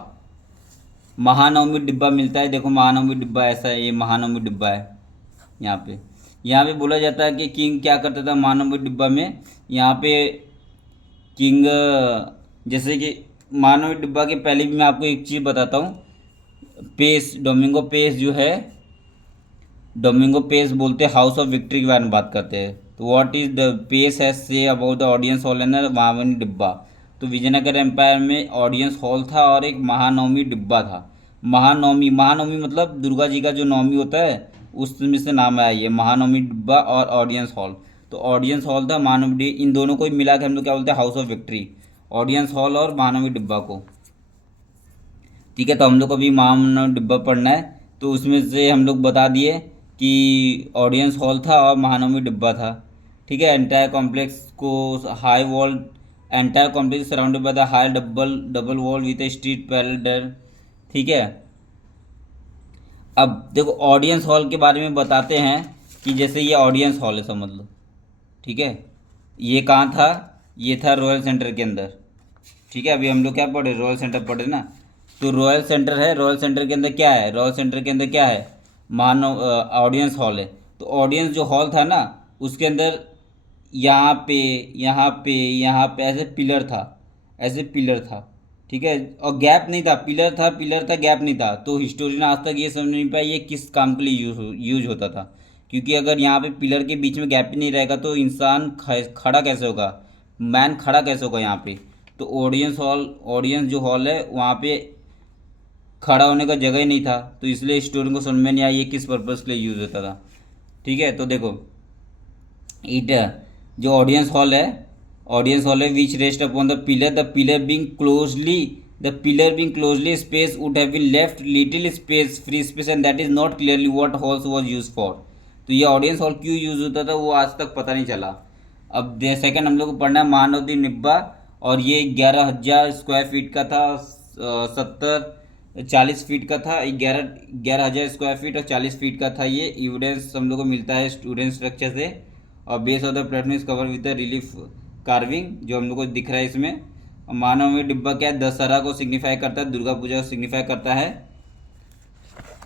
महानवमी डिब्बा मिलता है, देखो महानवमी डिब्बा ऐसा है, ये महानवमी डिब्बा है। यहाँ पे बोला जाता है कि किंग क्या करता था महानवमी डिब्बा में, यहाँ पे किंग, जैसे कि मानव डिब्बा के पहले भी मैं आपको एक चीज़ बताता हूँ। पेस, डोमिंगो पेस जो है, डोमिंगो पेस बोलते हैं हाउस ऑफ विक्ट्री के बारे में बात करते हैं। तो what is the Paes has said about the audience hall and Mahanavami Dibba. तो विजयनगर एम्पायर में ऑडियंस हॉल था और एक महानवमी डिब्बा था। महानवमी, महानवमी मतलब दुर्गा जी का जो नवमी होता है उसमें से नाम आया ये महानवमी डिब्बा और ऑडियंस हॉल। तो ऑडियंस हॉल था, महानवमी, इन दोनों को ही मिला के हम लोग क्या बोलते हैं, house of victory, audience hall और महानवमी डिब्बा को। ठीक है, तो हम लोग को अभी महानवमी डिब्बा पढ़ना है। तो उसमें से हम लोग बता दिए कि ऑडियंस हॉल था और महानवमी डिब्बा था। ठीक है, एंटायर कॉम्प्लेक्स को high wall, entire complex surrounded by the high double double wall with A street parallel. ठीक है, अब देखो ऑडियंस हॉल के बारे में बताते हैं कि जैसे ये ऑडियंस हॉल है समझ लो। ठीक है, ये कहाँ था, ये था रॉयल सेंटर के अंदर। ठीक है, अभी हम लोग क्या पढ़े, रॉयल सेंटर पढ़े ना। तो रॉयल सेंटर है, रॉयल सेंटर के अंदर क्या है, रॉयल सेंटर के अंदर क्या है, मानव ऑडियंस हॉल है। तो ऑडियंस जो हॉल था ना उसके अंदर यहाँ पे, यहाँ पे, यहाँ पे ऐसे पिलर था, ऐसे पिलर था। ठीक है, और गैप नहीं था, पिलर था, पिलर था, गैप नहीं था। तो हिस्टोरियन आज तक ये समझ नहीं पाया ये किस काम के लिए यूज होता था। क्योंकि अगर यहाँ पे पिलर के बीच में गैप ही नहीं रहेगा तो इंसान खड़ा कैसे होगा, मैन खड़ा कैसे होगा यहाँ पे। तो ऑडियंस हॉल, ऑडियंस जो हॉल है वहाँ पे खड़ा होने का जगह ही नहीं था। तो इसलिए स्टूडेंट को समझ में नहीं आया ये किस पर्पज़ के लिए यूज़ होता था। ठीक है, तो देखो इट, जो ऑडियंस हॉल है, ऑडियंस हॉल है which rest upon the pillar being closely, the pillar being closely space would have been left little space, free space, and that is not clearly what halls was use for. तो ये audience hall क्यों use होता था वो आज तक पता नहीं चला। अब सेकंड हम लोग को पढ़ना है महानवमी डिब्बा, और ये 11,000 स्क्वायर फीट का था, 40 फीट का था, 11,000 स्क्वायर फीट और 40 फीट का था। ये एविडेंस हम लोग को मिलता है स्टूडेंट स्ट्रक्चर से। और base of the platform is cover with the relief carving जो हम लोग को दिख रहा है इसमें। मानवमी डिब्बा क्या है, दशहरा को सिग्निफाई करता है, दुर्गा पूजा को सिग्निफाई करता है।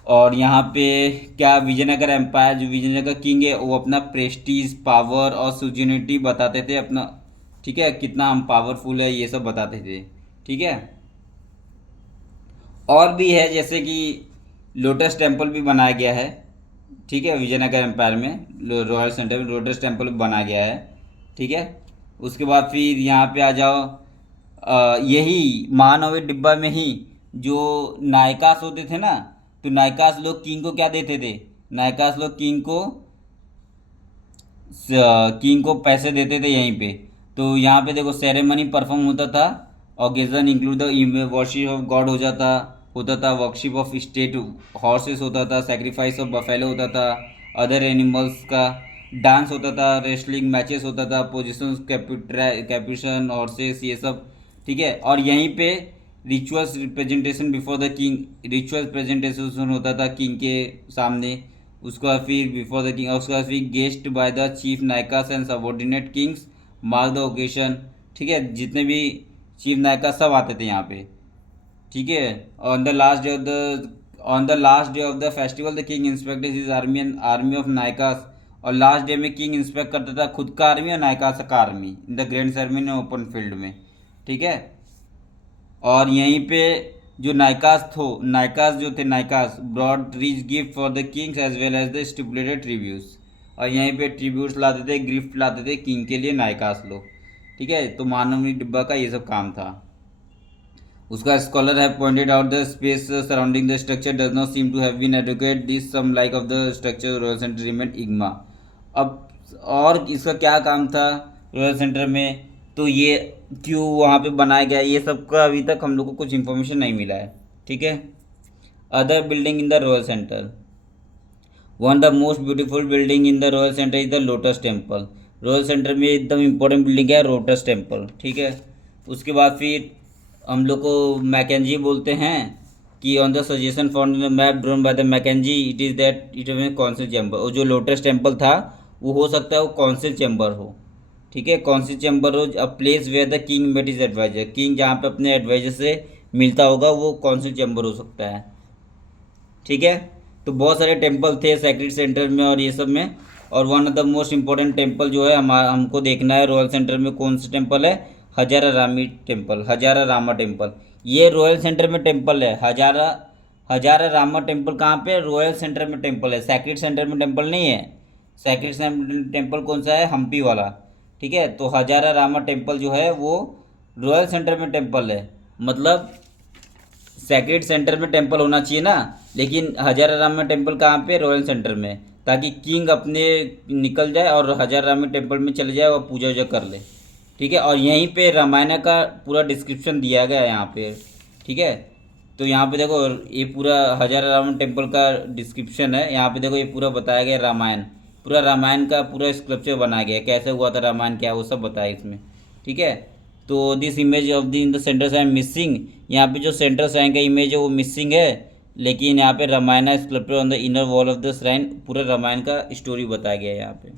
और यहाँ पे क्या, विजयनगर एम्पायर, जो विजयनगर किंग है वो अपना प्रेस्टीज, पावर और सुजनिटी बताते थे अपना। ठीक है, कितना हम पावरफुल है ये सब बताते थे। ठीक है, और भी है जैसे कि लोटस टेम्पल भी बनाया गया है। ठीक है, विजयनगर एम्पायर में रॉयल सेंटर में लोटस टेम्पल भी बनाया गया है। ठीक है, उसके बाद फिर यहाँ पे आ जाओ, यही महानवमी डिब्बा में ही जो नायकास होते थे ना, तो नायकास लोग किंग को क्या देते थे, नायकास लोग किंग को पैसे देते थे यहीं पे। तो यहाँ पे देखो सेरेमनी परफॉर्म होता था, occasion include the worship of God होता था, वर्शिप ऑफ स्टेट हॉर्सेस होता था, सेक्रीफाइस ऑफ बफेलो होता था, अदर एनिमल्स का डांस होता था, रेसलिंग मैचेस होता था, पोजिशन कैप्यूशन हॉर्सेस ये सब। ठीक है, और यहीं पे rituals representation before the king, ritual presentation होता था किंग के सामने। उसके बाद फिर बिफोर द किंग, उसके बाद फिर guest by the chief nayakas and subordinate kings mark the occasion. ठीक है, जितने भी चीफ नायकास सब आते थे यहाँ पे। ठीक है, on the last day of the festival the king inspected his army of nayakas. और लास्ट डे में किंग इंस्पेक्ट करता था खुद का आर्मी और नायकास का army in the grand ceremony open field में। ठीक है, और यहीं पे जो नायकास जो थे, nayakas brought rich gift for the kings as well as the stipulated tributes. और यहीं पे ट्रिब्यूट्स लाते थे, गिफ्ट लाते थे किंग के लिए नायकास लोग। ठीक है, तो मानवनी डिब्बा का ये सब काम था। उसका स्कॉलर है pointed out the space surrounding the structure does not seem to have been adequate this some like of the structure royal centre remain enigma. अब और इसका क्या काम था रॉयल सेंटर में, तो ये क्यों वहाँ पे बनाया गया, ये सब का अभी तक हम लोग को कुछ इन्फॉर्मेशन नहीं मिला है। ठीक है, other building in the royal centre, one the most beautiful building in the royal centre is the lotus temple. Royal centre में एकदम इम्पोर्टेंट बिल्डिंग है लोटस टेम्पल। ठीक है, उसके बाद फिर हम लोग को मैकेंजी बोलते हैं कि on the suggestion found in the map drawn by the Mackenzie it is that it may council chamber, और जो लोटस टेम्पल था वो हो सकता है वो कौंसिल चैम्बर हो। ठीक है, कौंसिल चैम्बर हो, a place where the king met is advisor, king जहाँ पे अपने एडवाइजर से मिलता होगा वो कौंसिल चैम्बर हो सकता है। ठीक है, तो बहुत सारे टेम्पल थे सेक्रेट सेंटर में और ये सब में। और one of the most important temple जो है हमको देखना है रॉयल सेंटर में कौन सा टेम्पल है, हजारा रामी टेम्पल, हजारा रामा टेम्पल, ये रॉयल सेंटर में टेम्पल है। हजारा हजारा रामा टेम्पल कहाँ पे? रॉयल सेंटर में टेम्पल है, सेक्रेड सेंटर में टेम्पल नहीं है। सेक्रेड सेंटर टेम्पल कौन सा है? हम्पी वाला। ठीक है, तो हजारा रामा टेम्पल जो है वो रॉयल सेंटर में टेम्पल है। मतलब सेक्रेड सेंटर में टेम्पल होना चाहिए ना, लेकिन हजाराराम में टेम्पल कहाँ पे? रॉयल सेंटर में, ताकि किंग अपने निकल जाए और हजाराराम में टेम्पल में चले जाए और पूजा वूजा कर ले। ठीक है, और यहीं पे रामायण का पूरा डिस्क्रिप्शन दिया गया है यहाँ पे। ठीक है, तो यहाँ पे देखो ये पूरा हजाराराम टेम्पल का डिस्क्रिप्शन है। यहाँ पे देखो ये पूरा बताया गया रामायण, पूरा रामायण का पूरा स्क्रिप्चर बनाया गया है, कैसे हुआ था रामायण, क्या वो सब बताया इसमें। ठीक है, तो this image of the in the centre sign missing, यहाँ पे जो सेंटर साइन का इमेज है वो मिसिंग है, लेकिन यहाँ पे Ramayana scripture on the inner wall of the shrine, पूरा रामायण का स्टोरी बताया गया है यहाँ पे।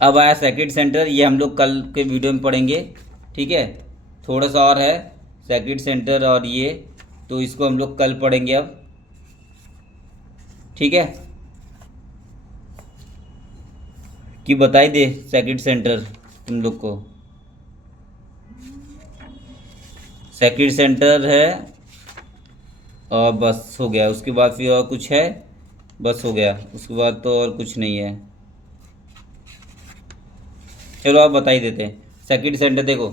अब आया सेक्रेड सेंटर, ये हम लोग कल के वीडियो में पढ़ेंगे। ठीक है, थोड़ा सा और है सेक्रेड सेंटर और ये, तो इसको हम लोग कल पढ़ेंगे अब। ठीक है, कि बताई दे सेक्रेड सेंटर तुम लोग को। सेक्रेड सेंटर है और बस हो गया, उसके बाद फिर और कुछ है? बस हो गया, उसके बाद तो और कुछ नहीं है। चलो आप बता ही देते हैं। सेक्रेड सेंटर देखो,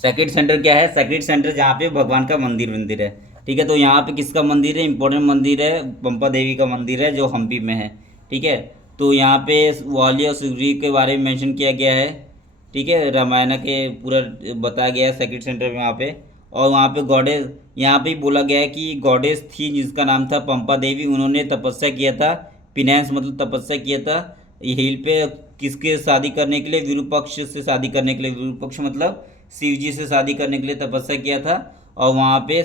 सेक्रेड सेंटर क्या है? सेक्रेड सेंटर जहाँ पे भगवान का मंदिर मंदिर है। ठीक है, तो यहाँ पे किसका मंदिर है? इंपॉर्टेंट मंदिर है, पंपा देवी का मंदिर है जो हम्पी में है। ठीक है, तो यहाँ पे वाली और सुग्रीव के बारे में मेंशन किया गया है। ठीक है, रामायण के पूरा बताया गया है सेक्रेड सेंटर में वहाँ पे। और वहाँ पे गॉडेस, यहाँ पे ही बोला गया है कि गॉडेस थी जिसका नाम था पंपा देवी, उन्होंने तपस्या किया था। पिनैंस मतलब तपस्या किया था हिल पे, किसके शादी करने के लिए? विरूपक्ष से शादी करने के लिए। विरूपक्ष मतलब शिव जी से शादी करने के लिए तपस्या किया था। और वहाँ पे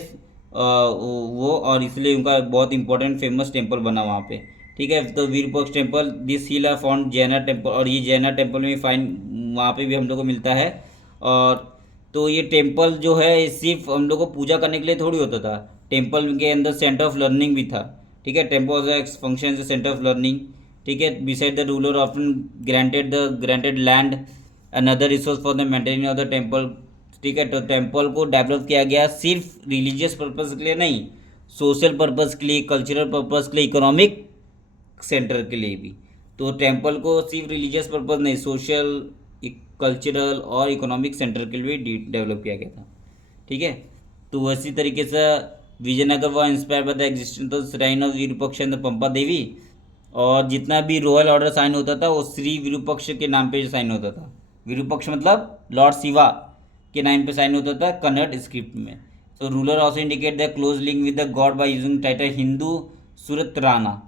वो, और इसलिए उनका बहुत इंपॉर्टेंट फेमस टेम्पल बना वहाँ पे। ठीक है, तो Virupaksha temple, this hill are found Jaina temple, और ये जैना टेम्पल में फाइन वहाँ पे भी हम लोग को मिलता है। और तो ये टेम्पल जो है सिर्फ हम लोग को पूजा करने के लिए थोड़ी होता था, टेम्पल के अंदर सेंटर ऑफ लर्निंग भी था। ठीक है, temple function centre of learning. ठीक है, beside the ruler often granted land another resource for the maintaining of the temple. ठीक है, तो टेम्पल को डेवलप किया गया सिर्फ रिलीजियस पर्पज़ के लिए नहीं, सोशल पर्पज़ के लिए, कल्चरल पर्पज़ के लिए, इकोनॉमिक सेंटर के लिए भी। तो टेम्पल को सिर्फ रिलीजियस पर्पज़ नहीं, सोशल, कल्चरल और इकोनॉमिक सेंटर के लिए भी डेवलप किया गया था। ठीक है, तो उसी तरीके से Vijayanagar was inspire by the existence of shrine of Virupaksha and Pampa Devi. और जितना भी रॉयल ऑर्डर साइन होता था वो श्री विरूपक्ष के नाम पे साइन होता था। विरूपक्ष मतलब लॉर्ड शिवा के नाम पे साइन होता था कन्नड़ स्क्रिप्ट में। तो ruler also indicate the close link with the god by using title Hindu Suratrana.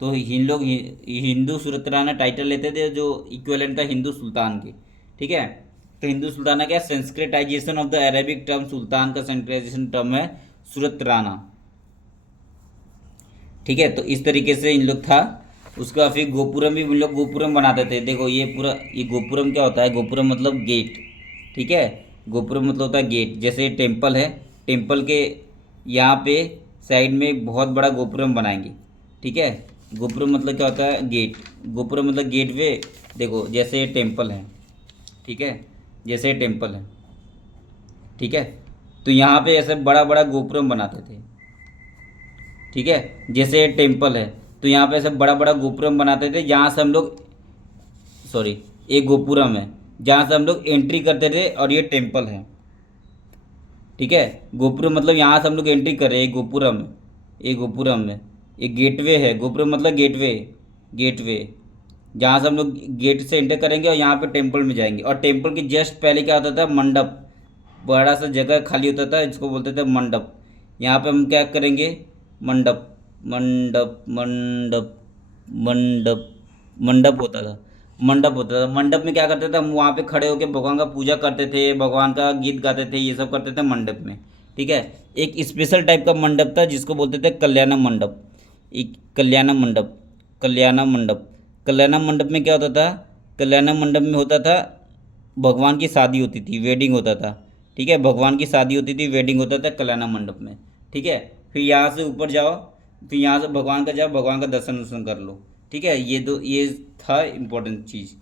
तो लोग हिंदू सुरतराना टाइटल लेते थे जो इक्विवेलेंट था हिंदू सुल्तान के। ठीक है, तो हिंदू सुल्ताना क्या? Sanskritization of the Arabic term, सुल्तान का संस्कृताइजेशन टर्म है सुरतराना। ठीक है, तो इस तरीके से इन लोग था। उसके बाद फिर गोपुरम भी इन लोग गोपुरम बनाते थे। देखो ये पूरा, ये गोपुरम क्या होता है? गोपुरम मतलब गेट। ठीक है, गोपुरम मतलब होता है गेट। जैसे ये टेम्पल है, टेम्पल के यहाँ पे साइड में बहुत बड़ा गोपुरम बनाएंगे। ठीक है, गोपुरम मतलब क्या होता है? गेट। गोपुरम मतलब गेट वे। देखो जैसे ये टेम्पल है, ठीक है, जैसे टेम्पल है, ठीक है, तो यहाँ पे ऐसे बड़ा बड़ा गोपुरम बनाते थे। ठीक है, जैसे टेम्पल है तो यहाँ पे ऐसे बड़ा बड़ा गोपुरम बनाते थे, जहाँ से हम लोग, सॉरी, एक गोपुरम है जहाँ से हम लोग एंट्री करते थे, और ये टेम्पल है। ठीक है, गोपुरम मतलब यहाँ से हम लोग एंट्री कर रहे हैं, गोपुरम, ये गोपुरम है, ये गेटवे है। गोपुरम मतलब गेटवे, गेटवे जहाँ से हम लोग गेट से एंटर करेंगे और यहाँ पे टेम्पल में जाएंगे। और टेम्पल के जस्ट पहले क्या होता था? मंडप, बड़ा सा जगह खाली होता था, इसको बोलते थे मंडप। यहाँ पे हम क्या करेंगे? मंडप, मंडप, मंडप, मंडप, मंडप होता था, मंडप होता था। मंडप में क्या करते थे? हम वहाँ पे खड़े होकर भगवान का पूजा करते थे, भगवान का गीत गाते थे, ये सब करते थे मंडप में। ठीक है, एक स्पेशल टाइप का मंडप था जिसको बोलते थे कल्याण मंडप। एक कल्याण मंडप, कल्याण मंडप, कल्याण मंडप में क्या होता था? कल्याण मंडप में होता था भगवान की शादी होती थी, वेडिंग होता था। ठीक है, भगवान की शादी होती थी, वेडिंग होता था कल्याण मंडप में। ठीक है, फिर यहाँ से ऊपर जाओ, फिर यहाँ से भगवान का जाओ, भगवान का दर्शन वर्शन कर लो। ठीक है, ये दो, ये था इम्पोर्टेंट चीज़।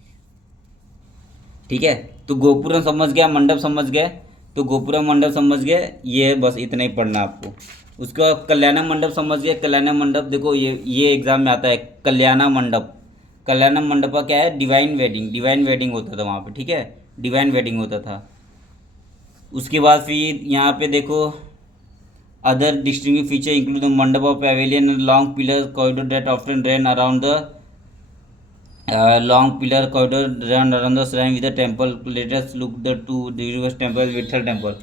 ठीक है। तो गोपुरम समझ गया, मंडप समझ गए, तो गोपुरम मंडप समझ गए, ये बस इतना ही पढ़ना आपको। उसके बाद कल्याण मंडप समझ गए। कल्याण मंडप देखो, ये एग्जाम में आता है। कल्याण मंडप, कल्याण मंडप का क्या है, डिवाइन वेडिंग, डिवाइन वेडिंग होता था वहाँ पे, ठीक है, डिवाइन वेडिंग होता था। उसके बाद फिर यहाँ पे देखो, other distinguishing feature include the मंडप of pavilion and long pillar corridor that often ran around the long pillar corridor run around the shrine with the temple. Let us look the two Virupaksha temple, Vitthala temple.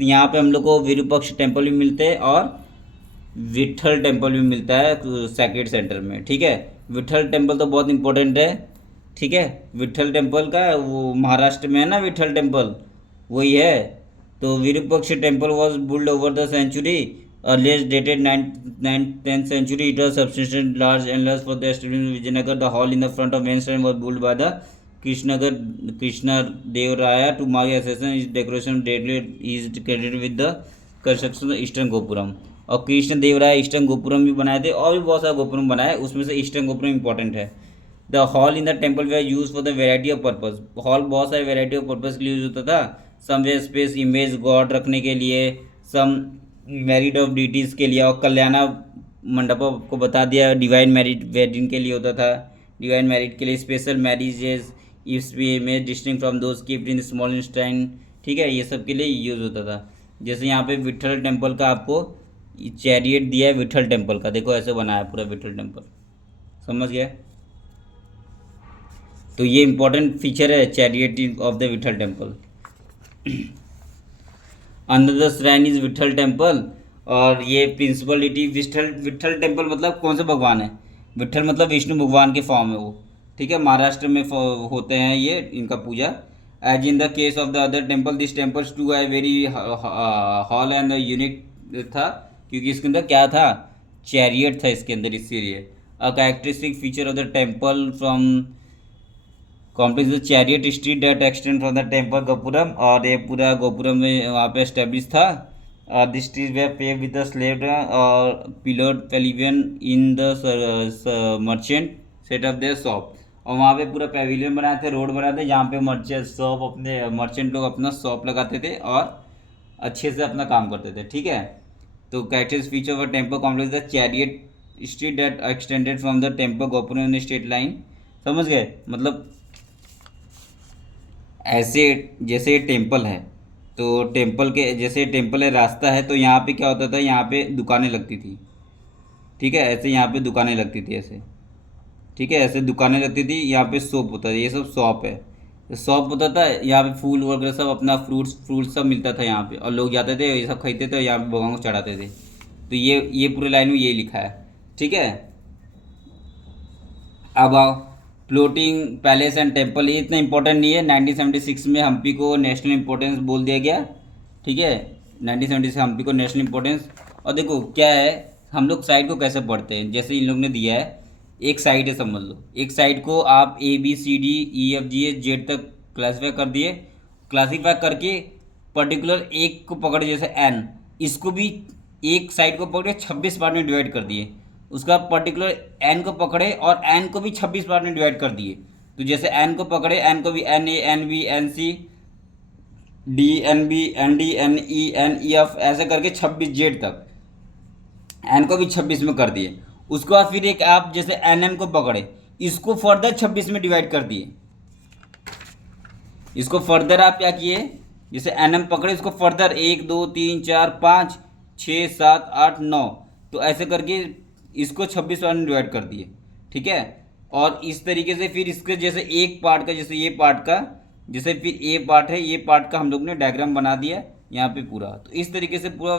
यहाँ पे हम लोग को Virupaksha temple भी मिलते हैं और विठल टेम्पल भी मिलता है सेक्रेड सेंटर में, ठीक है। विठल टेम्पल तो बहुत इंपॉर्टेंट है, ठीक है। विठल टेम्पल का वो महाराष्ट्र में है ना, विठल टेम्पल वही है। तो Virupaksha temple was build over the century, earliest dated 9th century. It was substantially large and large for the establishment of Vijayanagar. The hall in the front of main shrine was built by the Krishna Dev Raya to mark accession. His decoration is credited with the construction of Eastern Gopuram. और कृष्ण देव राय eastern gopuram भी बनाए थे, और भी बहुत सारे गोपुरम बनाए, उसमें से ईस्टर्न गोपुरम इंपॉर्टेंट है। The hall in the temple way use for the variety of purpose. Hall बहुत सारे वेराइटी ऑफ पर्पज के लिए यूज होता था। सम वे स्पेस इमेज गॉड रखने के लिए, सम मैरिड ऑफ डिटीज़ के लिए, और कल्याणा मंडप को बता दिया डिवाइन मैरिड वेडिंग के लिए होता था। डिवाइन मैरिड के लिए स्पेशल मैरिजेज इस में distinct from those kept in small stain, ठीक है, ये सब के लिए यूज़ होता था। जैसे यहाँ पे विठल टेम्पल का आपको चैरियट दिया है, विठल टेम्पल का देखो ऐसे बना है पूरा विठल टेम्पल, समझ गया। तो ये इंपॉर्टेंट फीचर है chariot of the Vitthala temple. Under the shrine is Vitthala temple, और ये प्रिंसिपलिटी विठल, विठल टेम्पल मतलब कौन से भगवान है, विठल मतलब विष्णु भगवान के फॉर्म है वो, ठीक है। महाराष्ट्र में होते हैं ये इनका पूजा। As in the case of the other temple, this temples too है वेरी हॉल एंड यूनिक था, क्योंकि इसके अंदर क्या था, चैरियट था इसके अंदर, इसीलिए। A characteristic feature of the temple from complex the chariot street that extend from the temple gopuram, और ये पूरा गोपुरम में वहाँ पे एस्टेब्लिश था। दिस स्ट्रीट वे पे विद द स्लेब और pillared pavilion in the merchant set up their shop, और वहाँ पे पूरा पेविलियन बनाए थे, रोड बनाए थे, जहाँ पे मर्चेंट शॉप अपने मर्चेंट लोग अपना शॉप लगाते थे और अच्छे से अपना काम करते थे, ठीक है। तो characteristic feature of temple complex the chariot street that extended from the temple gopuram straight line, समझ गए। मतलब ऐसे जैसे ये टेम्पल है, तो टेम्पल के जैसे टेम्पल है रास्ता है, तो यहाँ पे क्या होता था, यहाँ पे दुकानें लगती थी, ठीक है, ऐसे यहाँ पे दुकानें लगती थी ऐसे, ठीक है, ऐसे दुकानें लगती थी, यहाँ पे शॉप होता था, ये सब शॉप है, शॉप होता था। यहाँ पे फूल वगैरह सब अपना फ्रूट्स सब मिलता था यहाँ पे, और लोग जाते थे ये सब खरीदते थे और यहाँ पे भगवान को चढ़ाते थे। तो ये पूरे लाइन में ये लिखा है, ठीक है। अब आओ फ्लोटिंग पैलेस एंड टेम्पल, ये इतना इंपॉर्टेंट नहीं है। 1976 में हम्पी को नेशनल इंपॉर्टेंस बोल दिया गया, ठीक है, 1976 हम्पी को नेशनल इंपॉर्टेंस। और देखो क्या है, हम लोग साइड को कैसे पढ़ते हैं, जैसे इन लोग ने दिया है, एक साइड है समझ लो, एक साइड को आप ABCDEFGH तक क्लासीफाई कर दिए, क्लासीफाई करके पर्टिकुलर एक को पकड़े, जैसे एन, इसको भी एक साइड को पकड़े 26 पार्ट में डिवाइड कर दिए, उसका पर्टिकुलर एन को पकड़े और एन को भी 26 पार्ट में डिवाइड कर दिए। तो जैसे एन को पकड़े, एन को भी NA NB NC DNB ND NEF ऐसे करके 26 जेड तक, एन को भी 26 में कर दिए। उसके बाद फिर एक आप जैसे NM को पकड़े, इसको फर्दर 26 में डिवाइड कर दिए। इसको फर्दर आप क्या किए, जैसे NM पकड़े, इसको फर्दर 1 2 3 4 5 6 7 8 9, तो ऐसे करके इसको 26 पार्ट में डिवाइड कर दिए, ठीक है। और इस तरीके से फिर इसके जैसे एक पार्ट का, जैसे ये पार्ट का, जैसे फिर ए पार्ट है, ये पार्ट का हम लोग ने डायग्राम बना दिया यहाँ पे पूरा। तो इस तरीके से पूरा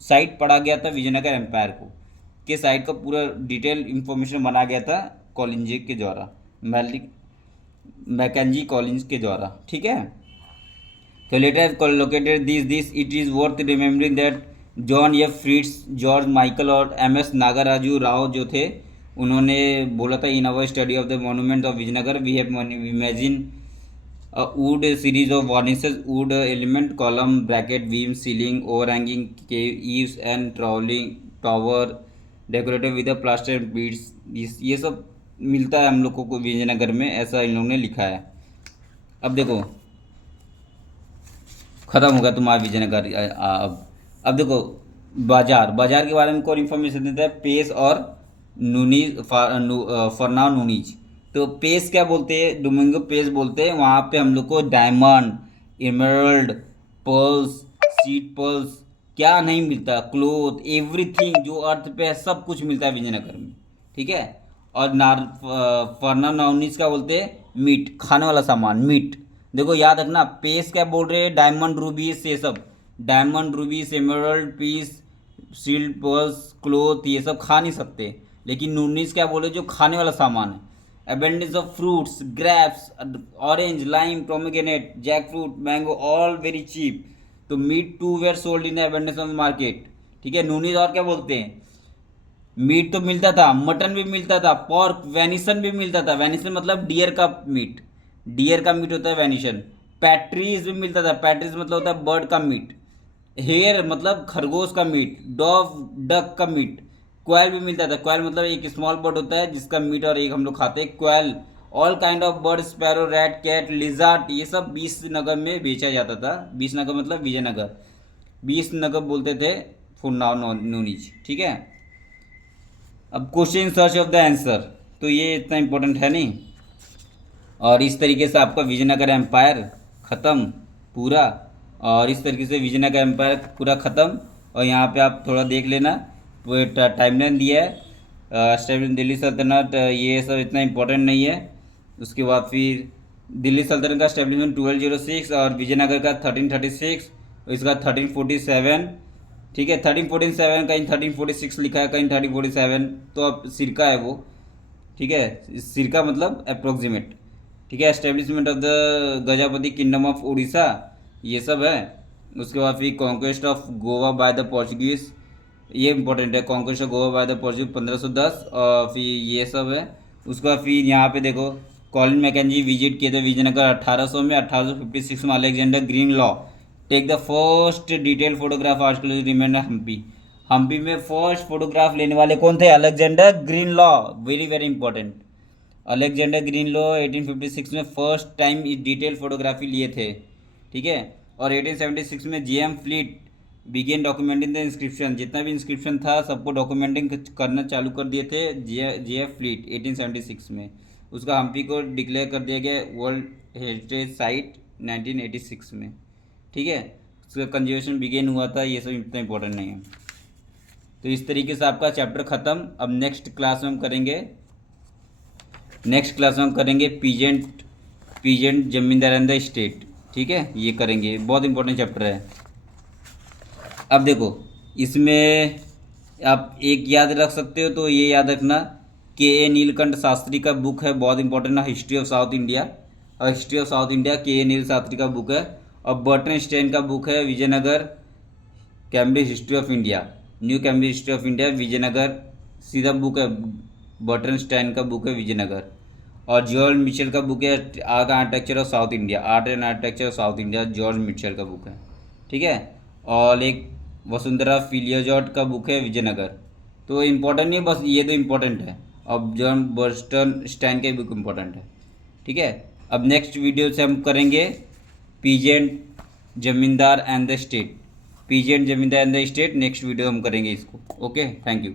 साइट पढ़ा गया था विजयनगर एम्पायर को, के साइट का पूरा डिटेल इंफॉर्मेशन बना गया था कॉलिंजी के द्वारा, मैकेंजी कॉलिंज के द्वारा, ठीक है। तो later located this it is worth remembering that John F Fritz, George Michael और MS नागराजू राव जो थे, उन्होंने बोला था, in our study of the monument of Vijayanagar we have imagine wood series of varnishes, wood element, column, bracket, beam, ceiling, overhanging eaves and trolling tower decorated with plaster beads. ये सब मिलता है हम लोगों को विजयनगर में, ऐसा इन लोगों ने लिखा है। अब देखो खत्म हो गया तुम्हारा विजयनगर। अब देखो बाजार, बाजार के बारे में कोई इन्फॉर्मेशन देता है पेस और नूनीज, फरनाव नूनीज। तो पेस क्या बोलते हैं, डोमिंगो पेस बोलते हैं। वहाँ पे हम लोग को diamond, emerald, pearls, seed pearls, क्या नहीं मिलता, क्लोथ, एवरीथिंग जो अर्थ पे है सब कुछ मिलता है विजयनगर में। ठीक है। और फरना नौनीस क्या बोलते हैं, मीट, खाने वाला सामान, मीट। देखो याद रखना, पेस क्या बोल रहे हैं, डायमंड रूबीस, ये सब diamond rubies, emerald, piece, sealed pearls, cloth, ये सब खा नहीं सकते। लेकिन नूनीस क्या बोले, जो खाने वाला सामान है। abundance of fruits, grapes, orange, lime, pomegranate, jackfruit, mango, all very cheap. तो meat too were sold in abundance of market. ठीक है। नूनीज और क्या बोलते हैं, मीट तो मिलता था, मटन भी मिलता था, पॉर्क, वेनिसन भी मिलता था। वेनिसन मतलब डियर का मीट, डियर का मीट होता है वेनिसन। पैट्रीज भी मिलता था, पैट्रीज मतलब होता है बर्ड का मीट। हेयर मतलब खरगोश का मीट, डॉग, डक का मीट। क्वेल भी मिलता था, क्वेल मतलब एक स्मॉल बर्ड होता है जिसका मीट और एक हम लोग खाते हैं, quail. All kind of bird, sparrow, rat, cat, lizard, ये सब 20 नगर में बेचा जाता था। 20 नगर मतलब विजयनगर, 20 नगर बोलते थे फुन्नाव नूनीज। ठीक है। अब question search of the answer, तो ये इतना इम्पोर्टेंट है नहीं। और इस तरीके से आपका विजयनगर एम्पायर ख़त्म पूरा। और इस तरीके से विजयनगर एम्पायर पूरा ख़त्म। और यहाँ पे आप थोड़ा देख लेना, वो टाइमलाइन दिया है। दिल्ली सल्तनत, ये सब इतना इम्पोर्टेंट नहीं है। उसके बाद फिर दिल्ली सल्तनत का स्टेब्लिशमेंट 1206 और विजयनगर का 1336, इसका 1347। ठीक है। 1347, कहीं 1346 लिखा है, कहीं 1347, तो अब सिरका है वो। ठीक है। सिरका मतलब अप्रोक्सीमेट। ठीक है। Establishment of the Gajapati kingdom of Orissa, ये सब है। उसके बाद फिर conquest of Goa by the Portuguese, ये इंपॉर्टेंट है, conquest of Goa by the Portuguese 1510, और फिर ये सब है। उसके बाद फिर यहाँ पे देखो कॉलिन मैकेंजी विजिट किए थे विजयनगर 1800 में। 1856 में Alexander Greenlaw take the first detail photograph article remain Hampi. Hampi में फर्स्ट फोटोग्राफ लेने वाले कौन थे, Alexander Greenlaw, very very important. Alexander Greenlaw 1856 में फर्स्ट टाइम डिटेल फोटोग्राफी लिए थे। ठीक है। और 1876 में J M Fleet began documenting the inscription, जितना भी इंस्क्रिप्शन था सबको डॉक्यूमेंटिंग करना चालू कर दिए थे जेएफ फ्लीट 1876 में। उसका हम्पी को डिक्लेयर कर दिया गया वर्ल्ड हेरिटेज साइट 1986 में। ठीक है। उसका कंजर्वेशन बिगेन हुआ था, ये सब इतना इंपॉर्टेंट नहीं है। तो इस तरीके से आपका चैप्टर ख़त्म। अब नेक्स्ट क्लास में हम करेंगे, पीजेंट, जमींदार एंड द स्टेट। ठीक है। ये करेंगे, बहुत इंपॉर्टेंट चैप्टर है। अब देखो इसमें आप एक याद रख सकते हो, तो ये याद रखना के ए नीलकंठ शास्त्री का बुक है, बहुत इंपॉर्टेंट है, हिस्ट्री ऑफ साउथ इंडिया। और हिस्ट्री ऑफ साउथ इंडिया के ए नील शास्त्री का बुक है। और बर्टन स्टेन का बुक है Vijayanagara, Cambridge History of India, New Cambridge History of India Vijayanagara, सीधा बुक है। बर्टन स्टैन का बुक है विजयनगर। और जॉर्ज मिचेल का बुक है architecture of south India, art and architecture of south India, George Mitchell का बुक है। ठीक है। और एक वसुंधरा फिलियोजॉट का बुक है विजयनगर। तो इम्पोर्टेंट नहीं, बस ये तो इम्पोर्टेंट है। अब जॉन बर्टन स्टैन के बुक इम्पोर्टेंट है। ठीक है। अब नेक्स्ट वीडियो से हम करेंगे पीजेंट, जमींदार एंड द स्टेट, पीजेंट, जमींदार and the state. Next video हम करेंगे इसको। Okay, thank you.